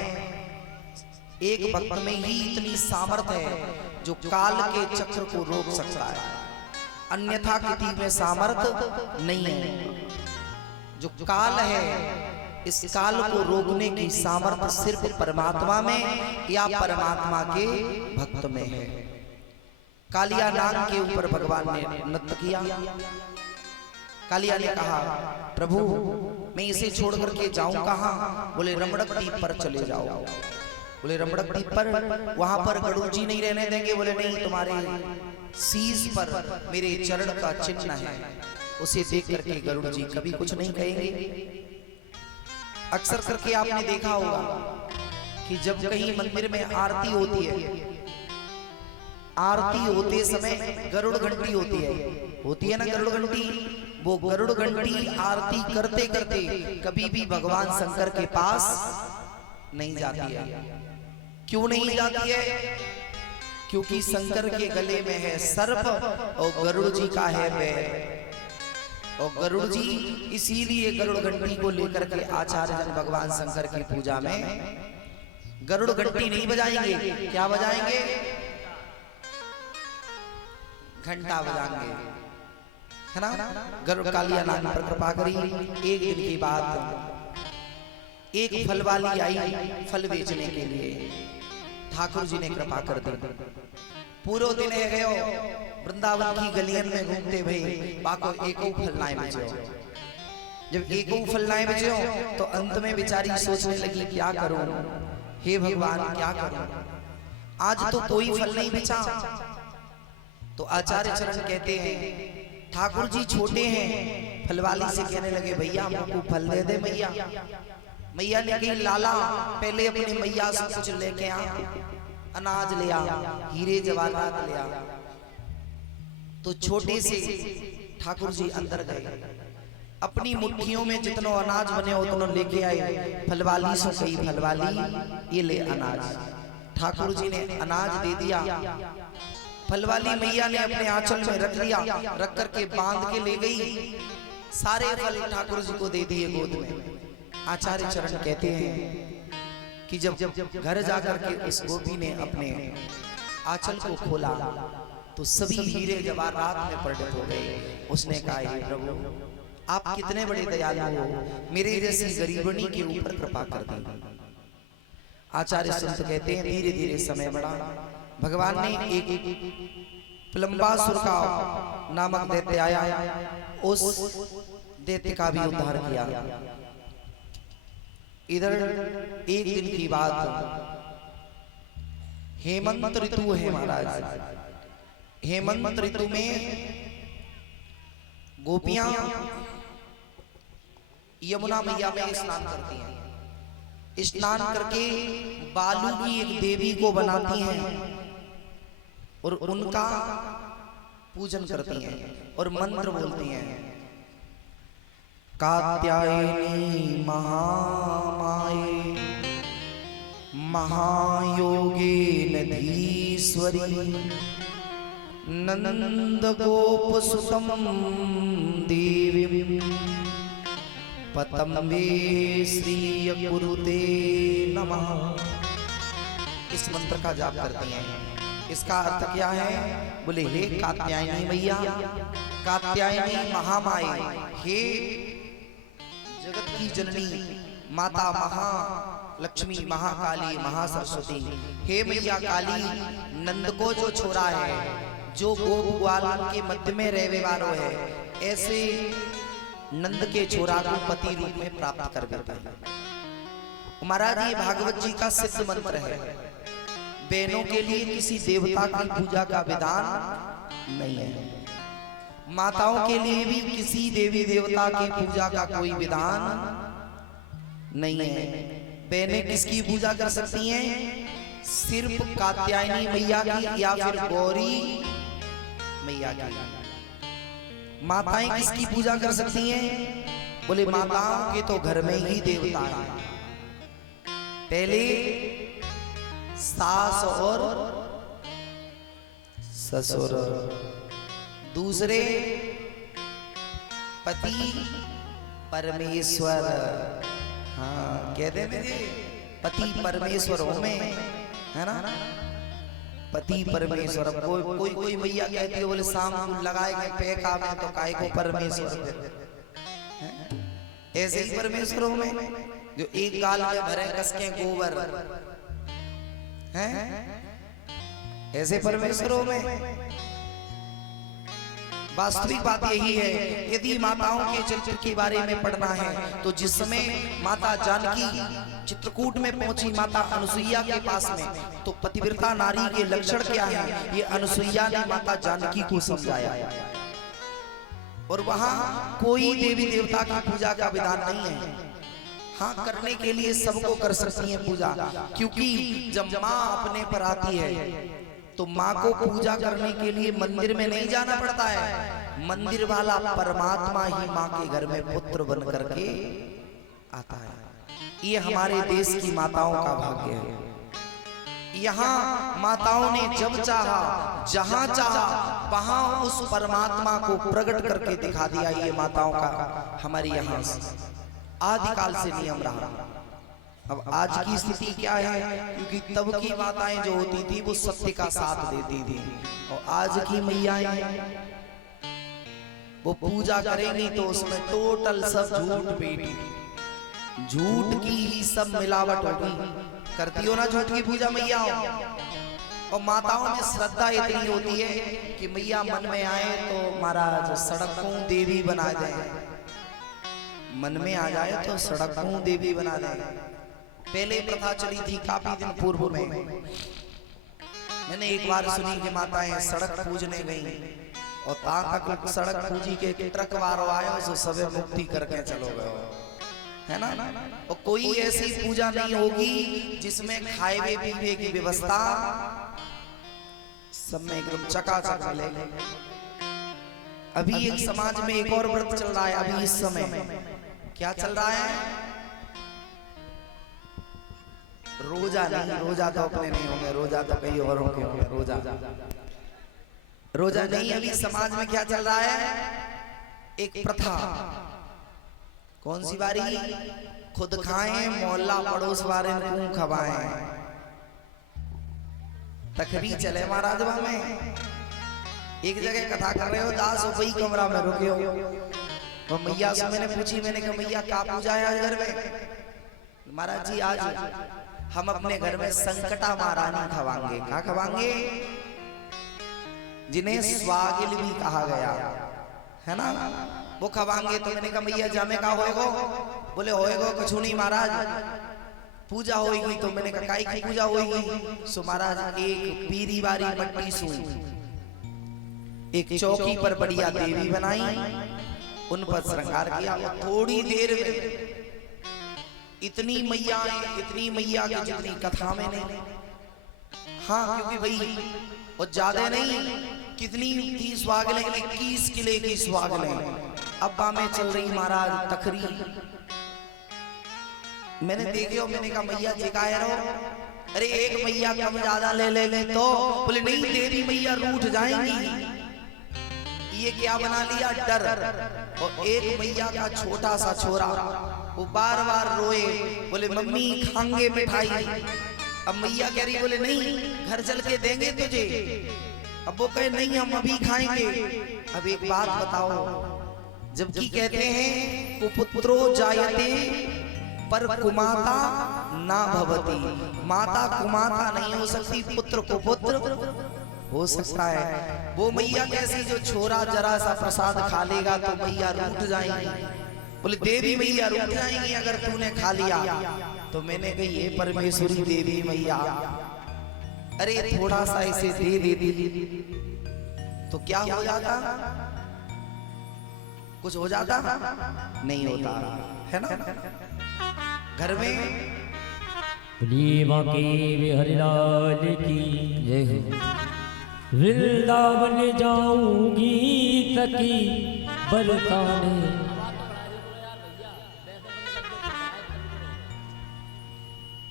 एक भक्त में ही इतनी सामर्थ्य है जो काल के चक्र को रोक सकता है। अन्यथा किसी में सामर्थ्य नहीं है। जो काल है, इस काल को रोकने की सामर्थ्य सिर्फ परमात्मा में या परमात्मा के भक्त में है। कालिया नाग के ऊपर भगवान ने नृत्य किया। कालिया ने कहा प्रभु मैं इसे छोड़ करके जाऊं कहां? बोले रमणक द्वीप पर चले जाओ। बोले रमणक द्वीप पर? वहां पर गरुड़ जी नहीं रहने देंगे। बोले नहीं, तुम्हारे शीश पर मेरे चरण का चिन्ह है, उसे देख करके गरुड़ जी कभी कुछ नहीं कहेंगे। अक्सर करके आपने देखा होगा कि जब कहीं मंदिर में आरती होती है, आरती होते समय गरुड़ घंटी होती है ना गरुड़ घंटी। वो गरुड़ घंटी आरती करते करते कभी भी भगवान शंकर के पास नहीं जाती है। क्यों नहीं जाती है? क्योंकि शंकर के गले में है सर्प और गरुड़ जी का है बैर। और गरुड़ जी इसीलिए गरुड़ घंटी को लेकर के आचार्य जन भगवान शंकर की पूजा में गरुड़ घंटी नहीं बजाएंगे। क्या बजाएंगे? घंटा बजाएंगे, है ना। गरुड़ कालिया नाग पर कृपा करी। एक दिन की बात, एक फल वाली आई फल बेचने के लिए। ठाकुर जी ने कृपा कर दी। पूरा दिन है गयो वृंदावन की गलियन में घूमते भाई, बाको एको फलनाए बचे। जब एको फलनाए बचे तो अंत में बेचारी सोचने लगी क्या करूं, हे भगवान क्या करूं, आज तो कोई फल नहीं बेचा। तो आचार्य चरण कहते हैं ठाकुर जी छोटे हैं, फलवाली से कहने लगे भैया हमको फल दे दे मैया। मैया ने कही लाला पहले अपने मैया से कुछ लेके आ, अनाज ले आ, हीरे जवाहरात ले आ। तो छोटे से ठाकुर जी अंदर गए, अपनी मुट्ठियों में जितनो अनाज बने उतनो लेके आए। फलवाली से कही फलवाली ये ले अनाज। ठाकुर जी ने अनाज दे दिया। फलवाली मैया ने अपने आंचल में रख लिया, रख करके बांध के ले गई। सारे फल ठाकुर जी को दे दिए गोद में। आचार्य चरण कहते हैं कि जब घर जाकर के उस गोपी ने अपने आंचल को खोला तो सभी हीरे जवाहरात में परिणत हो गए। उसने कहा हे प्रभु आप कितने बड़े दयालु हो, मेरे जैसी गरीबनी के ऊपर कृपा कर दी। आचार्य संत कहते हैं धीरे धीरे समय बढ़ा। भगवान ने एक प्लम्बासुर का नामक दैत्य आया, उस दैत्य का भी उद्धार किया। इधर एक दिन की बात, हेमंत ऋतु है महाराज। हेमंत ऋतु में गोपियां यमुना मैया में स्नान करती हैं। स्नान करके बालू की एक देवी को बनाती हैं और उनका पूजन करती हैं और मंत्र बोलती हैं। कात्यायनी महामाये महायोगे नधीश्वरी नंद गोप सुतम देवी पतंबे श्री गुरुते नमः। इस मंत्र का जाप करती हैं। इसका अर्थ क्या है? बोले हे कात्यायनी मैया, कात्यायनी महामाये, हे जगत की जननी माता महालक्ष्मी, महाकाली, महासरस्वती, हे मैया काली, नंद को जो छोड़ा है, जो गोप ग्वाल के मध्य में रहने वालों है, ऐसे नंद के छोरा को पति रूप में प्राप्त कर देता है। महाराज ये भागवत जी का सिद्ध मंत्र है। बहनों के लिए किसी देवता की पूजा का विधान नहीं है। माताओं के लिए भी किसी देवी देवता की पूजा का कोई विधान नहीं है। बहनें किसकी पूजा कर सकती हैं? सिर्फ कात्यायनी मैया की या फिर गौरी मैया की। माताएं किसकी पूजा कर सकती हैं? बोले माताओं के तो घर में ही देवता है। पहले सास और ससुर, दूसरे पति परमेश्वर। हाँ कहते हैं पति परमेश्वर हो में, है ना, पति परमेश्वर। कोई मैया कहती है बोले शाम को लगाएंगे पैका में तो काय को परमेश्वर। ऐसे ही परमेश्वरों में जो एक गाल में भरे कस के गोबर हैं, ऐसे परमेश्वरों में। वास्तविक बात यही है, यदि माताओं के चरित्र के बारे में पढ़ना है तो जिस समय माता जानकी चित्रकूट में पहुंची माता अनुसुईया के पास में, तो पतिव्रता नारी के लक्षण क्या है ये अनुसुईया ने माता जानकी को समझाया। और वहां कोई देवी देवता की पूजा का विधान नहीं है। हाँ करने के लिए सबको कर सकती है पूजा, क्योंकि जब माँ अपने पर आती है तो माँ को पूजा करने के लिए मंदिर में नहीं जाना पड़ता है। मंदिर वाला परमात्मा ही माँ के घर में पुत्र बन करके आता है। ये हमारे देश की माताओं का भाग्य है। यहाँ माताओं ने जब चाहा, जहां चाहा, वहां उस परमात्मा को प्रकट करके दिखा दिया। ये माताओं का हमारे यहाँ आदिकाल से नियम रहा। अब आज की स्थिति क्या है? क्योंकि तब की माताएं जो होती थी वो सत्य का साथ देती थी, और आज की मैयाएं वो पूजा करेंगी तो उसमें टोटल सब झूठ पीट, झूठ की ही सब मिलावट होगी। करती हो ना झूठ की पूजा मैयाओं? और माताओं में श्रद्धा इतनी होती है कि मैया मन में आए तो महाराज सड़कों देवी बना जाए, मन में आ जाए तो सड़कों देवी बना जाए। पहले प्रथा चली थी काफी दिन पूर्व में, मैंने एक बार सुनी कि माताएं सड़क पूजने गई और ताक सड़क पूजी के ट्रक वारो आयो सो सबे मुक्ति करके चलो गए। है ना। और कोई ऐसी पूजा नहीं होगी जिसमें खाए पीने की व्यवस्था सब में एकदम चकाचक मिलेगी। अभी एक समाज में एक और व्रत चल रहा है अभी इस समय। क्या चल रहा है? रोजा नहीं, रोजा तो अपने नहीं होंगे, रोजा तो कई और होंगे। रोजा नहीं, अभी समाज में क्या चल रहा है? एक प्रथा। कौन सी बारी? खुद खाएं, मोहल्ला पड़ोस वाले को खवाएं। तकरीर चले महाराजवा में। एक जगह कथा कर रहे हो, दास वही कमरा में रुके हो। तो मैया से मैंने पूछी, मैंने कहा मैया क्या पूजा है आज घर में? महाराज जी आज हम अपने घर में संकटा महारानी खवाएंगे। क्या खवाएंगे? जिन्हें स्वागिल भी कहा गया है ना, वो खवाएंगे। तो मैंने कहा मैया जामे का होएगो? बोले होएगो कछु नहीं महाराज, पूजा होगी। तो मैंने कहा काई की पूजा होगी? सो महाराज एक पीरी बारी मट्टी सू एक चौकी पर बढ़िया देवी बनाई, उन पर श्रृंगार किया। और थोड़ी देर में इतनी मैया की जितनी कथा में नहीं। हाँ, क्योंकि भाई और ज्यादा नहीं, कितनी थी स्वागलें? 21 किले की स्वागलें अब्बा में चल रही महाराज तकरीर। मैंने देखे हो, मैंने कहा मैया जी का रहो। अरे एक मैया कम ज्यादा ले ले तो बोले नहीं देवी मैया रूठ जाएंगी। ये क्या बना लिया? डर। और एक मैया का छोटा सा छोरा वो बार बार रोए, बोले मम्मी खाएंगे मिठाई। अब मैया कह रही, बोले नहीं घर चल के देंगे तुझे। अब वो कहे नहीं हम अभी खाएंगे। अब एक बात बताओ, जबकि कहते हैं कुपुत्रो जायते पर कुमाता ना भवती। माता कुमाता नहीं हो सकती, पुत्र कुपुत्र हो सकता है। वो मैया कैसी जो छोरा जरा सा प्रसाद खा लेगा तो मैया रूठ जाएंगी। बोले देवी मैया रूठ जाएंगी अगर तूने खा लिया। तो मैंने कही ये परमेश्वरी देवी मैया, अरे थोड़ा सा इसे दे देती तो क्या हो जाता? कुछ हो जाता? नहीं होता है ना। घर में हरिलाल की जय हो। वृंदावन जाऊंगी तकी बरसाने,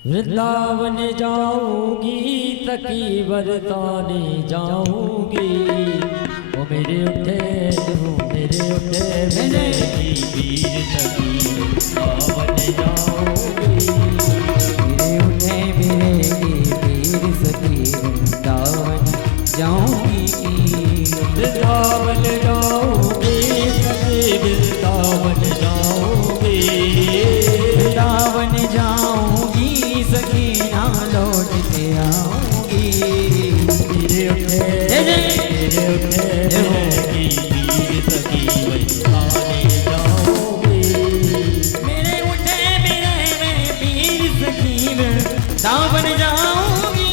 वृंदावन जाऊंगी तकी बरसाने जाऊंगी। ओ मेरे उठे मेरे वीर तकी वृंदावन जाऊंगी। मेरे उठे मेरे वीर सखी वृंदावन जाऊंगी। वृंदावन जाऊंगी सखी वृंदावन जाऊंगी। वृंदावन जाऊंगी सखी ना लौट के आऊंगी। मेरे उठे वीर सखी वृंदावन जाऊंगी। मेरे उठे मेरे वीर सखी वृंदावन जाऊंगी।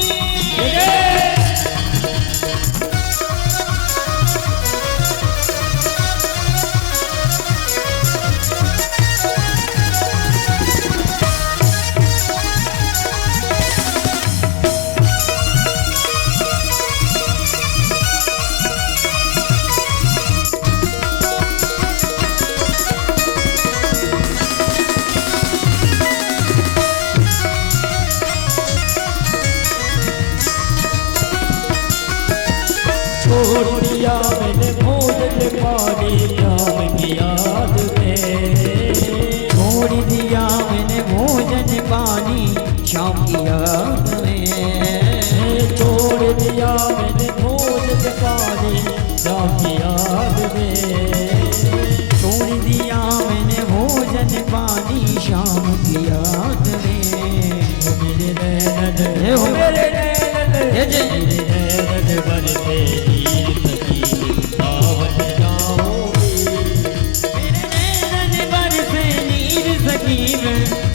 छोड़ दिया मैंने भोजन पानी श्याम की याद में। छोड़ दिया मैंने भोजन पानी श्याम की याद में। छोड़ दिया मैंने भोजन पानी श्याम की याद में। छोड़ दिया मैंने भोजन पानी श्याम की याद में। मेरे नैनन मेरे नैनन बनते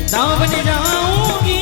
सावन जाऊंगी।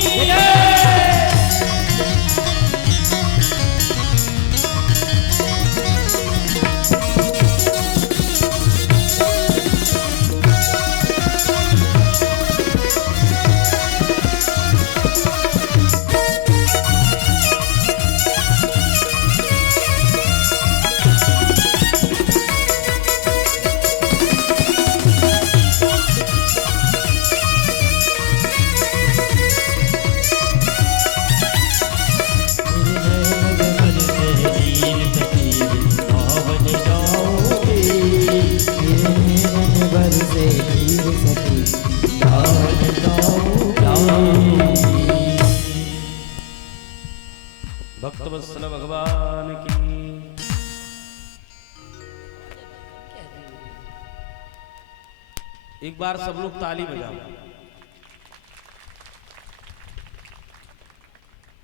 एक बार सब लोग ताली बजाओ।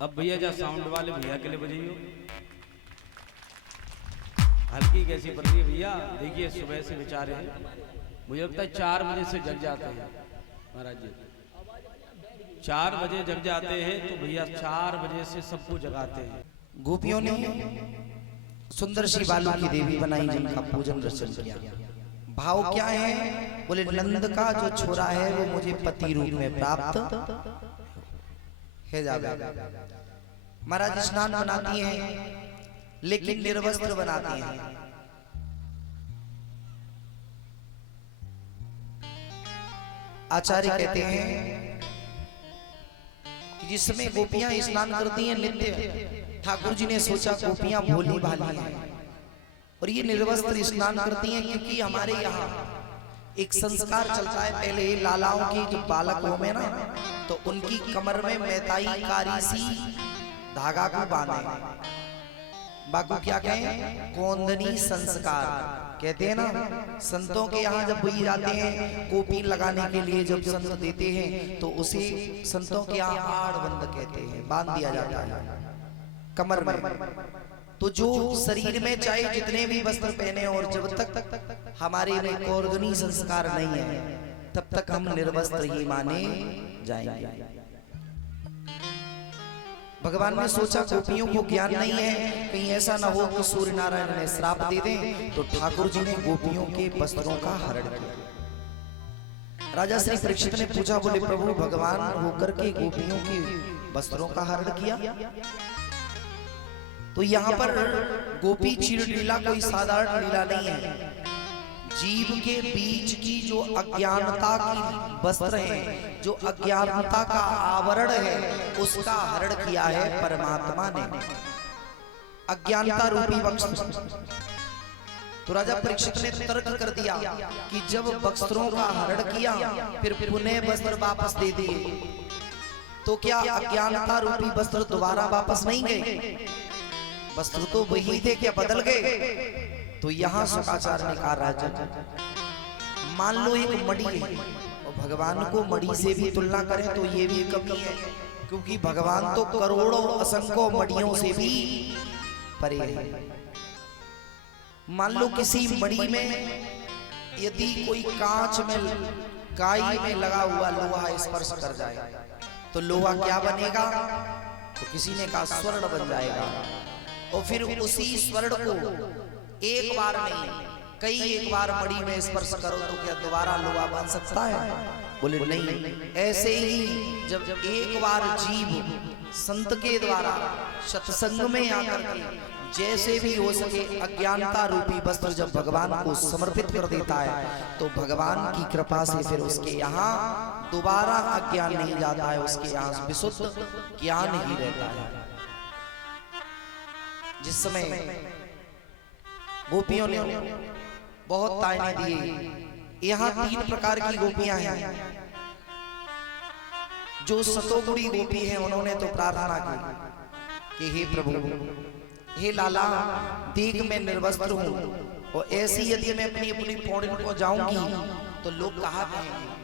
अब भैया जा साउंड वाले भैया के लिए बजाइयो। हल्की कैसी पड़ रही है भैया, देखिए सुबह से बेचारे हैं, मुझे लगता है 4 बजे से जग जाते हैं महाराज जी, 4 बजे जग जाते हैं, तो भैया 4 बजे से सबको जगाते हैं। गोपियों ने सुंदर सी बालों की देवी बनाई जिनका पूजन दर्शन किया। भाव क्या है? बोले नंद का जो छोरा है वो मुझे पति रूप में प्राप्त है जावे। महाराज स्नान बनाती हैं लेकिन निर्वस्त्र बनाती हैं। आचार्य कहते हैं कि जिसमें गोपियां स्नान करती हैं नित्य, ठाकुर जी ने सोचा गोपियां भोली भाली हैं और ये निर्वस्त्र स्नान करती हैं, क्योंकि हमारे यहाँ एक संस्कार चलता है। पहले लालाओं की जो बालक हो में ना, तो उनकी कमर में मैताई कारी सी धागा को बांधे, बाकू क्या कहें, कोंदनी संस्कार कहते हैं ना। संतों के यहाँ जब बुई जाते हैं कोपी लगाने के लिए, जब संत देते हैं तो उसे संतों के यहाँ आड़बंद कहते हैं, बांध दिया जाता है कमर में। तो जो शरीर में चाहे जितने भी वस्त्र पहने और जब तक हमारे में कोर्दनी संस्कार नहीं है तब तक हम निर्वस्त्र ही माने जाएंगे। भगवान ने सोचा गोपियों को ज्ञान नहीं है, कहीं ऐसा ना हो कि सूर्य नारायण ने श्राप दे दें, तो ठाकुर जी ने गोपियों के वस्त्रों का हरण किया। राजा श्री परीक्षित ने पूछा, बोले प्रभु भगवान होकर के गोपियों के वस्त्रों का हरण किया? तो यहाँ पर गोपी चीर लीला कोई साधारण लीला नहीं है। जीव के बीच की जो अज्ञानता की वस्त्र है, जो अज्ञानता का आवरण है, उसका हरण किया है परमात्मा ने, अज्ञानता रूपी वस्त्र। तो राजा परीक्षित ने तर्क कर दिया कि जब वस्त्रों का हरण किया फिर पुनः वस्त्र वापस दे दिए, तो क्या अज्ञानता रूपी वस्त्र दोबारा वापस नहीं गए? वस्त्र तो वही थे, क्या बदल गए? तो यहां शुकाचार्य ने कहा, राजा मान लो एक मणि है और भगवान को मणि से भी तुलना करें तो ये भी कमी है, क्योंकि भगवान तो करोड़ों असंख्यों मणियों से भी परे है। मान लो किसी मणि में यदि कोई कांच में काई में लगा हुआ लोहा स्पर्श कर जाए तो लोहा क्या बनेगा? तो किसी ने कहा स्वर्ण बन जाएगा। और फिर उसी स्वर्ण को एक बार नहीं कई एक बार मणि में स्पर्श करो तो क्या दोबारा लोहा बन सकता है? बोले नहीं। ऐसे ही जब एक बार जीव संत के द्वारा सत्संग में आकर के जैसे भी हो सके अज्ञानता रूपी वस्त्र जब भगवान को समर्पित कर देता है, तो भगवान की कृपा से फिर उसके यहाँ दोबारा अज्ञान नहीं जाता है, उसके यहाँ विशुद्ध ज्ञान ही रहता है। जिस समय गोपियों ने बहुत तायने दिए, यहाँ 3 प्रकार की गोपियां हैं। जो सतोगुणी गोपी हैं उन्होंने तो प्रार्थना की कि हे प्रभु, हे लाला, देख मैं निर्वस्त्र हूं और ऐसी यदि मैं अपनी अपनी पौड़ियों को जाऊंगी तो लोग कहा कहेंगे,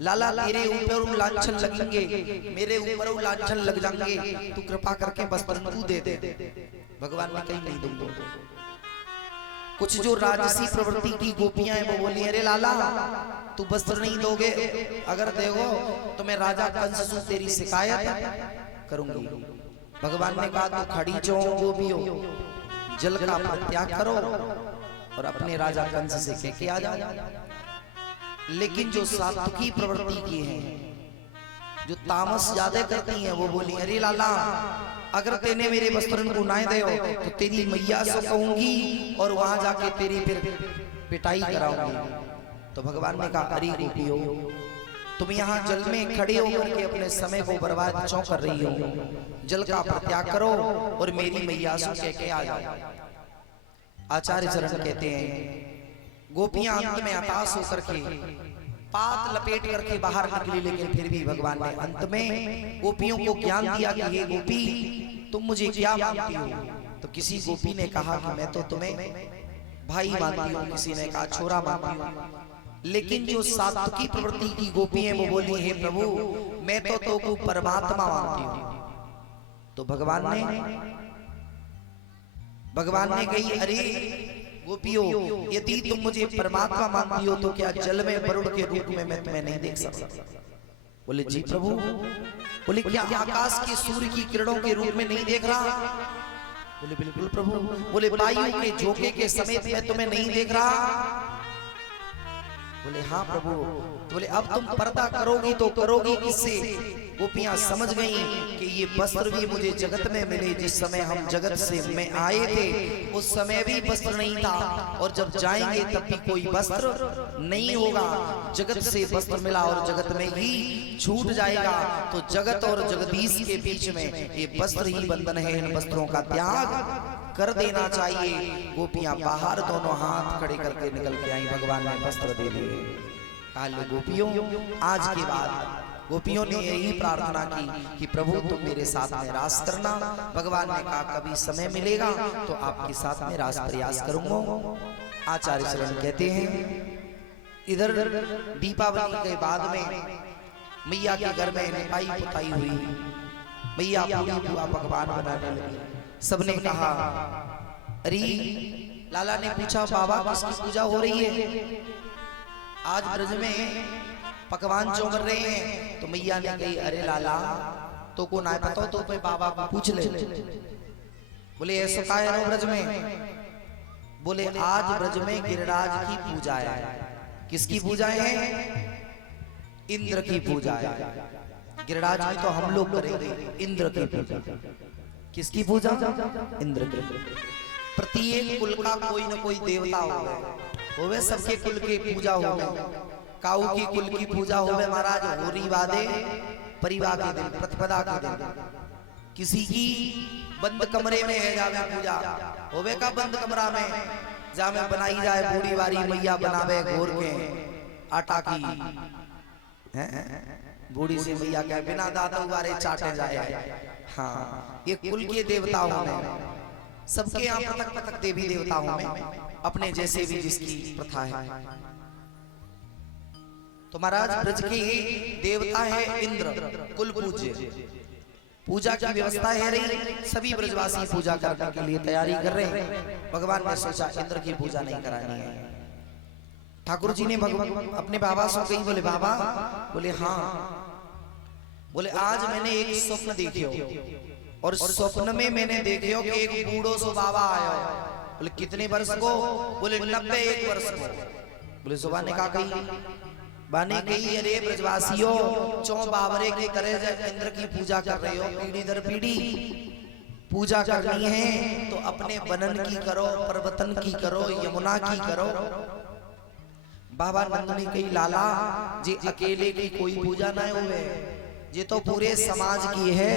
लाला तेरे ऊपर लांछन लगेंगे, मेरे ऊपर लांछन लग जाएंगे, तू कृपा करके वस्त्र तू दे दे। भगवान ने कहीं नहीं दूंगा। कुछ जो राजसी प्रवृत्ति की गोपियां हैं वो बोली, अरे लाला तू वस्त्र नहीं दोगे, अगर देगो तो मैं राजा कंस से तेरी शिकायत करूंगी। भगवान ने कहा तो खड़ी चो गोपियों, जल का परित्याग करो और अपने राजा कंस से कह के आ जाओ। लेकिन जो सात्विकी प्रवृत्ति की हैं, जो तामस ज्यादा करती हैं, वो बोली, अरे लाला अगर तेने मेरे वस्त्र को ना दे तो तेरी मैया से कहूंगी और वहां जाके तेरी फिर पिटाई कराऊंगी। तो भगवान ने कहा, अरे गोपियों, तुम यहाँ जल में खड़े होकर के अपने समय को बर्बाद क्यों कर रही हो? जल का परित्याग करो और मेरी मैया से कह के आ जाओ। आचार्य चरण कहते हैं, गोपियां अंत में हताश होकर के पात लपेट करके बाहर निकली, लेकिन फिर भी भगवान ने अंत में गोपियों को ज्ञान दिया कि हे गोपी, तुम मुझे क्या मानती हो? तो किसी गोपी ने कहा कि मैं तो तुम्हें भाई मानती हूँ, किसी ने कहा छोरा मानती हूँ, लेकिन जो सात्विकी प्रवृत्ति की गोपी है वो बोली, हे प्रभु मैं तो को परमात्मा मानती हूं। तो भगवान ने कही, अरे गोपियों, यदि तुम मुझे परमात्मा मानती हो तो क्या जल में वरुण के रूप में मैं तुम्हें नहीं देख सकता? बोले जी प्रभु। बोले क्या आकाश के सूर्य की किरणों के रूप में नहीं देख रहा? बोले बिल्कुल प्रभु। बोले वायु के झोंके के समेत मैं तुम्हें नहीं देख रहा? बोले हाँ प्रभु। बोले अब तुम पर्दा करोगी तो करोगी किससे? गोपियां समझ गई कि ये वस्त्र भी मुझे जगत में मिले। जिस समय हम जगत से में आए थे उस समय भी वस्त्र नहीं था, और जब जाएंगे तब भी कोई वस्त्र नहीं होगा। जगत से वस्त्र मिला और जगत में ही छूट जाएगा, तो जगत और जगदीश के बीच में ये वस्त्र ही बंधन है। इन वस्त्रों का त्याग कर देना चाहिए। गोपियां बाहर दोनों हाथ खड़े करके निकल के आई, भगवान ने वस्त्र दे दिए। काल गोपियों, आज के बाद गोपियों ने यही प्रार्थना की कि प्रभु तुम मेरे साथ में रास करना। भगवान ने कहा कभी समय मिलेगा तो आपके साथ में रास प्रयास करूंगा। आचार्य शरण कहते हैं, इधर दीपावली के बाद में मैया के घर में निपाई पुताई हुई, मैया पूरी बुआ पकवान बनाने लगी। सबने कहा, अरे लाला ने पूछा, बाबा किसकी पूजा हो रही है? आज ब्रज में पकवान चौंक रहे हैं। तो मैया ने कही, अरे लाला तो को ना पता तो पे बाबा को पूछ ले। बोले ऐसा का है ब्रज में? बोले आज ब्रज में गिरिराज की पूजा है। किसकी पूजा है? इंद्र की पूजा है। गिरिराज की तो हम लोग करेंगे, इंद्र की पूजा। किसकी पूजा? इंद्र की। प्रत्येक कुल का कोई न कोई देवता होवे, सबके कुल की पूजा होवे। काऊ की कुल की पूजा होवे महाराज होरी वादे परिवार के दिन, प्रतिपदा के दिन। किसी की बंद कमरे में है जावे पूजा होवे का, बंद कमरा में जामे बनाई जाए बूढ़ी वारी मैया बनावे घोर के आटा की है, बूढ़ी से मैया के बिना दांतों वारे चाटे जाए। हाँ, ये कुल के देवताओं में, सबके यहाँ पृथक पृथक देवी देवताओं में अपने जैसे भी जिसकी प्रथा है। तो महाराज ब्रज के देवता है इंद्र, कुल पूज्य। पूजा की व्यवस्था है रही, सभी ब्रजवासी पूजा करने के लिए तैयारी कर रहे हैं। भगवान ने सोचा इंद्र की पूजा नहीं करानी है। ठाकुर जी ने अपने बाबा से कही, बोले बाबा, बोले हाँ। बोले आज मैंने एक स्वप्न देखियो, और स्वप्न में मैंने देखियो कि एक बूढ़ो सो बाबा आया। बोले कितने वर्ष को? बोले 91 वर्ष को। बोले सुबह ने कहा कही बाने कही, अरे ब्रजवासियों चौ बावरे के करे इंद्र की पूजा कर रहे हो, पीढ़ी दर पीढ़ी पूजा करनी है तो अपने बनन की करो, पर्वतन की करो, यमुना की करो। बाबा नंद ने कही, लाला जी अकेले की कोई पूजा ना हुए, ये तो पूरे समाज की है,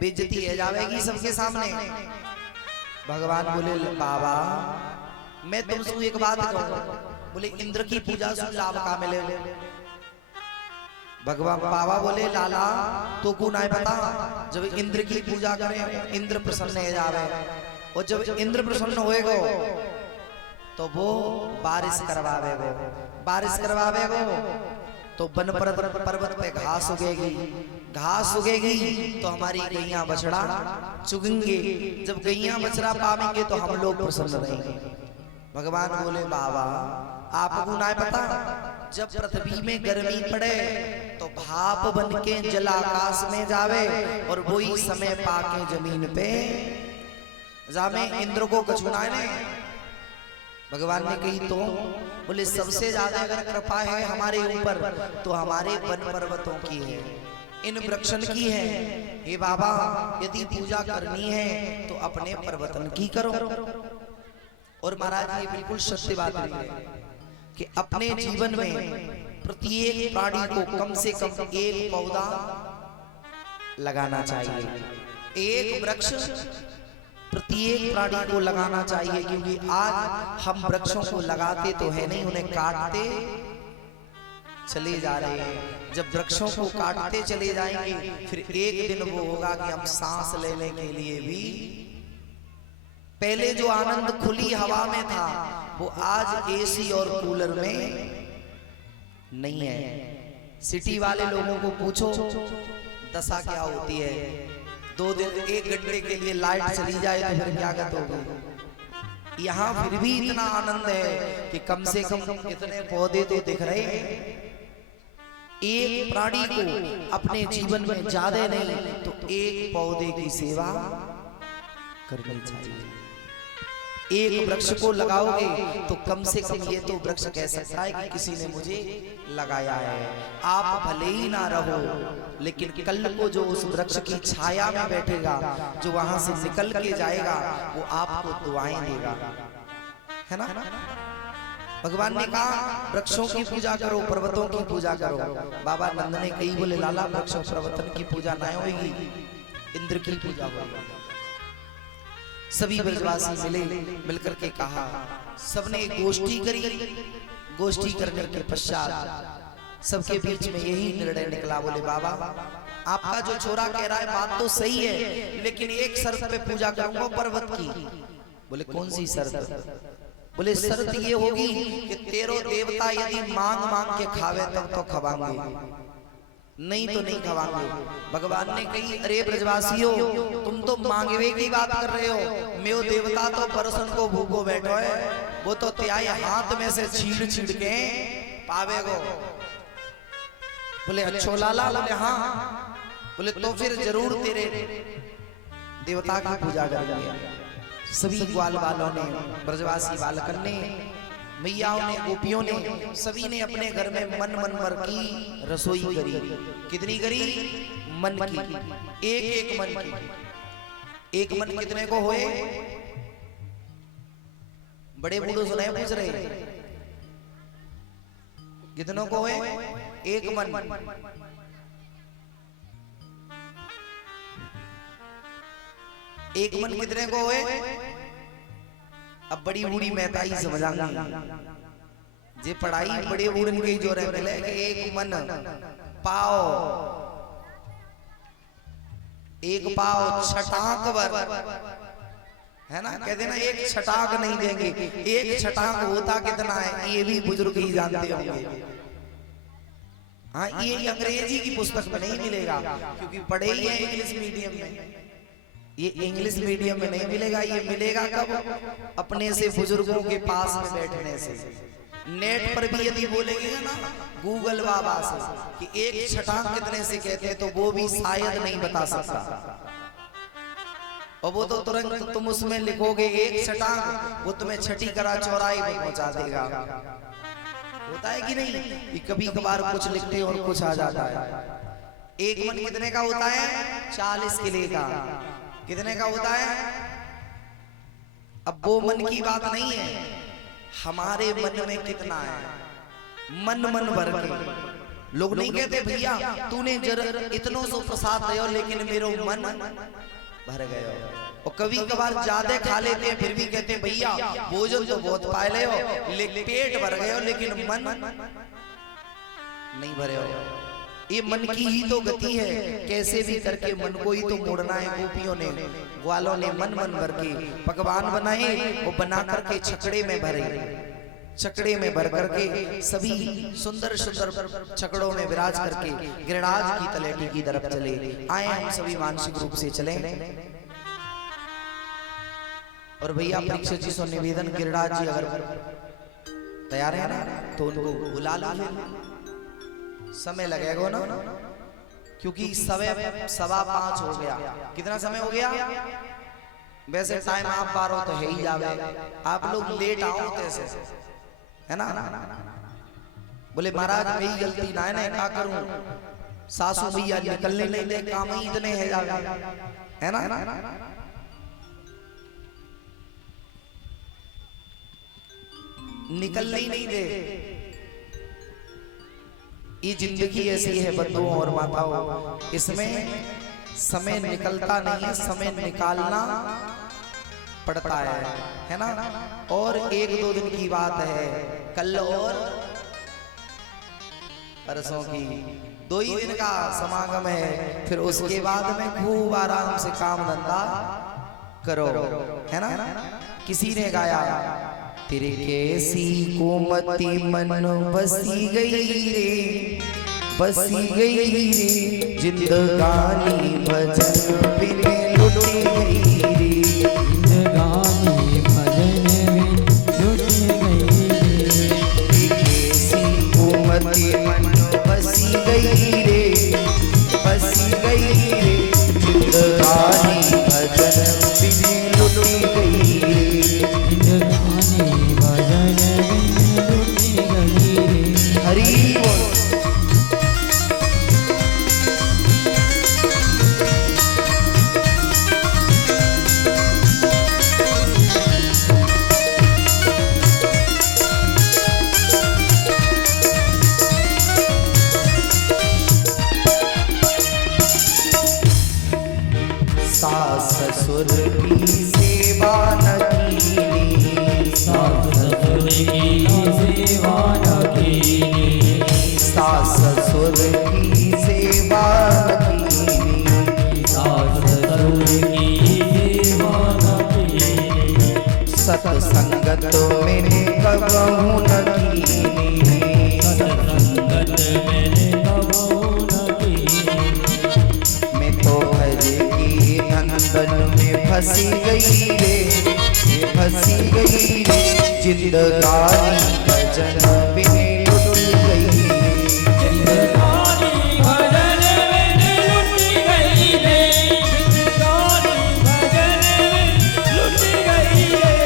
बेइज्जती है जावेगी सबके सामने। भगवान बोले, बाबा मैं तुमसे एक बात कहूं। बोले इंद्र की पूजा से लाभ का मिले? भगवान बाबा बोले, लाला तो को ना पता, जब इंद्र की पूजा करें इंद्र प्रसन्न हो जावे, और जब इंद्र प्रसन्न होएगो तो वो बारिश करवावेगो, बारिश करवावेगो तो वन पर्वत पे घास उगेगी, घास उगेगी तो हमारी गैया बछड़ा चुगेंगे, जब गैया बछड़ा पावेंगे तो हम लोग प्रसन्न रहेंगे। भगवान बोले, बाबा आपको ना पता, जब पृथ्वी में गर्मी पड़े तो भाप बन के जल आकाश में जावे, और वही समय पाके जमीन पे जामे इंद्र को कछुना ने। भगवान ने कही तो? बोले सबसे ज्यादा अगर कृपा है हमारे ऊपर तो हमारे वन पर्वतों की है, इन वृक्षण की है। हे बाबा यदि पूजा करनी है तो अपने पर्वतन की करो। और महाराज ये बिल्कुल सत्य बात है कि अपने जीवन में प्रत्येक प्राणी को कम से कम एक पौधा लगाना चाहिए, एक वृक्ष प्रत्येक प्राणी को लगाना चाहिए। क्योंकि आज हम वृक्षों को लगाते तो है नहीं, उन्हें काटते चले जा रहे हैं। जब वृक्षों को काटते चले जाएंगे फिर एक दिन वो होगा कि हम सांस लेने के लिए भी, पहले जो आनंद खुली हवा में था वो आज एसी और कूलर में नहीं है। सिटी वाले लोगों को पूछो दशा क्या होती है, 2 दिन 1 घंटे के लिए लाइट चली जाए तो फिर क्या गत होगी। यहाँ फिर भी इतना आनंद है कि कम से कम इतने पौधे तो दिख रहे हैं। एक प्राणी को अपने जीवन में ज्यादा नहीं तो एक पौधे की सेवा करनी चाहिए। एक वृक्ष को लगाओगे तो कम से कम ये तो वृक्ष कह सकता है कि किसी ने मुझे लगाया है। आप भले ही ना रहो, लेकिन कल को जो उस वृक्ष की छाया में बैठेगा, जो वहां से निकल के जाएगा, वो आपको दुआएं देगा, है ना। भगवान ने कहा वृक्षों की पूजा करो, पर्वतों की पूजा करो। बाबा नंद ने कही बोले लाला वृक्ष पर्वतन की पूजा ना होगी, इंद्र की पूजा होगी। सभी ब्रजवासी मिलकर के कहा, सबने गोष्ठी करी। गोष्ठी करने के पश्चात सबके बीच में यही निर्णय निकला, बोले बाबा आपका जो छोरा कह रहा है बात तो सही है, लेकिन एक शर्त पे पूजा करूंगा पर्वत की। बोले कौन सी शर्त? बोले शर्त ये होगी कि तेरो देवता यदि मांग मांग के खावे तब तो खवाएंगे, नहीं तो नहीं खवाएंगे। भगवान ने कही अरे ब्रजवासियों, तुम तो मांगवे की बात कर रहे हो, मेरे देवता तो परसन को भूखो बैठो है, वो तो त्याई हाथ में से छीड़ छीड़ के पावेगो। बोले अच्छो लाला? बोले हाँ। बोले तो फिर जरूर तेरे देवता की पूजा करेंगे। सभी ग्वाल वालों ने, ब्रजवासी बालकन ने, मैयाओं ने, गोपियों ने, सभी ने अपने घर में मन भर की रसोई करी। कितनी करी? मन की, एक मन की। एक मन कितने को होए? बड़े बूढ़े सुनाए पूछ रहे कितनों को होए? एक मन। एक मन कितने को हुए? अब बड़ी बूढ़ी महताई समझाऊंगी, जे पढ़ाई बड़े बूढ़न के जो रहे मिले कि एक मन पाओ, एक पाओ छटाक वर, है ना, कहते ना एक छटाक नहीं देंगे। एक छटाक होता कितना है ये भी बुजुर्ग ही जानते होंगे। हाँ, ये अंग्रेजी की पुस्तक में नहीं मिलेगा, क्योंकि पढ़े ही है इंग्लिश मीडियम में। ये इंग्लिश मीडियम में नहीं मिलेगा, ये मिलेगा कब? अपने से बुजुर्गों के पास में बैठने से। नेट पर भी यदि बोलेंगे ना गूगल बाबा से कि एक छटाक कितने से कहते हैं, तो वो भी शायद नहीं बता सकता। और वो तो तुरंत तुम उसमें लिखोगे एक छटाक, वो तुम्हें छठी करा चौराहे पर पहुंचा देगा। होता है कि नहीं? ये कभी कभार कुछ लिखते और कुछ आ जाता है। एक मन कितने का होता है? 40 किले का। कितने का होता है? अब वो मन की बात नहीं है, हमारे मन में कितना है। मन भर के लोग नहीं कहते भैया तूने जरा इतनों सो प्रसाद दे, लेकिन मेरो मन भर गयो। और कभी कभार ज्यादा खा लेते हैं, फिर भी कहते हैं भैया भोजन तो बहुत पाए ले हो, लेकिन पेट भर गयो, लेकिन मन नहीं भरे हो। ये मन की ही तो गति है, कैसे भी करके मन को ही तो मोड़ना है। गोपियों ने, ग्वालों ने मन भर के पकवान बनाए, वो बना करके छकड़े में भरे। छकड़े में भर करके सभी सुंदर सुंदर छकड़ों में विराज करके गिरिराज की तलेटी की तरफ चले। आए हम सभी मानसिक रूप से चले। और भैया परीक्षित जी से निवेदन, गिरिराज जी अगर तैयार है ना तो उनको बुला ला। समय लगेगा ना, क्योंकि समय 5:15 हो गया। कितना समय हो गया? वैसे टाइम आप 12 तो है ही जावे, आप लोग लेट आओ कैसे, है ना। बोले महाराज मेरी गलती ना है ना, क्या करूं, सासू भैया निकलने नहीं दे, काम ही इतने है जावे, है ना। निकलने ही नहीं दे। ये जिंदगी ऐसी है बंधुओं और माताओं, इसमें समय निकलता नहीं है, समय निकालना पड़ता है ना। और 1-2 दिन की बात है, कल और परसों की 2 ही दिन का समागम है। फिर उसके बाद में खूब आराम से काम धंधा करो, है ना। किसी ने गाया तेरे कैसी कोमती मन बसी गई रे, बसी गई रे, जिंदगानी भजन बिने लुटी गई रे, जिंदगानी भजन में लुट गई रे। कैसी कोमती मन बसी गई रे, बसी गई रे, जिंदगानी भजन बिने लुटी गई रे, जिंदगानी भजन में लुट गई रे। हरि बोल। सास ससुर की सेवा न कीनी, सास ससुर की सेवा न कीनी, सास ससुर की सेवा न कीनी, सास ससुर की सेवा न कीनी, सत्संगत मैंने कबहू न कीनी, सत्संगत मैंने कबहू न कीनी। मैं तो हर की नंदन में फंसी गई रे, फंसी गई रे, जिंदगानी भजन बिने लुट गई रे, जिंदगानी भजन में लुट गई रे, जिंदगानी भजन में लुट गई रे।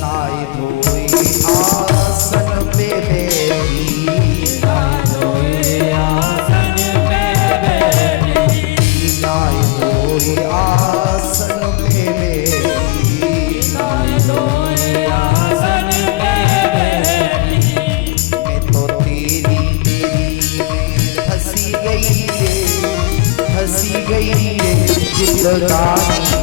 नाय धोई आसन पे बैठी, धोए आसन पे बैठी, नाय धोई आसन पे बैठी, धोए आसन पे बैठी। मैं तो तेरी में फंसी गई रे, फंसी गई रे, जिंदगानी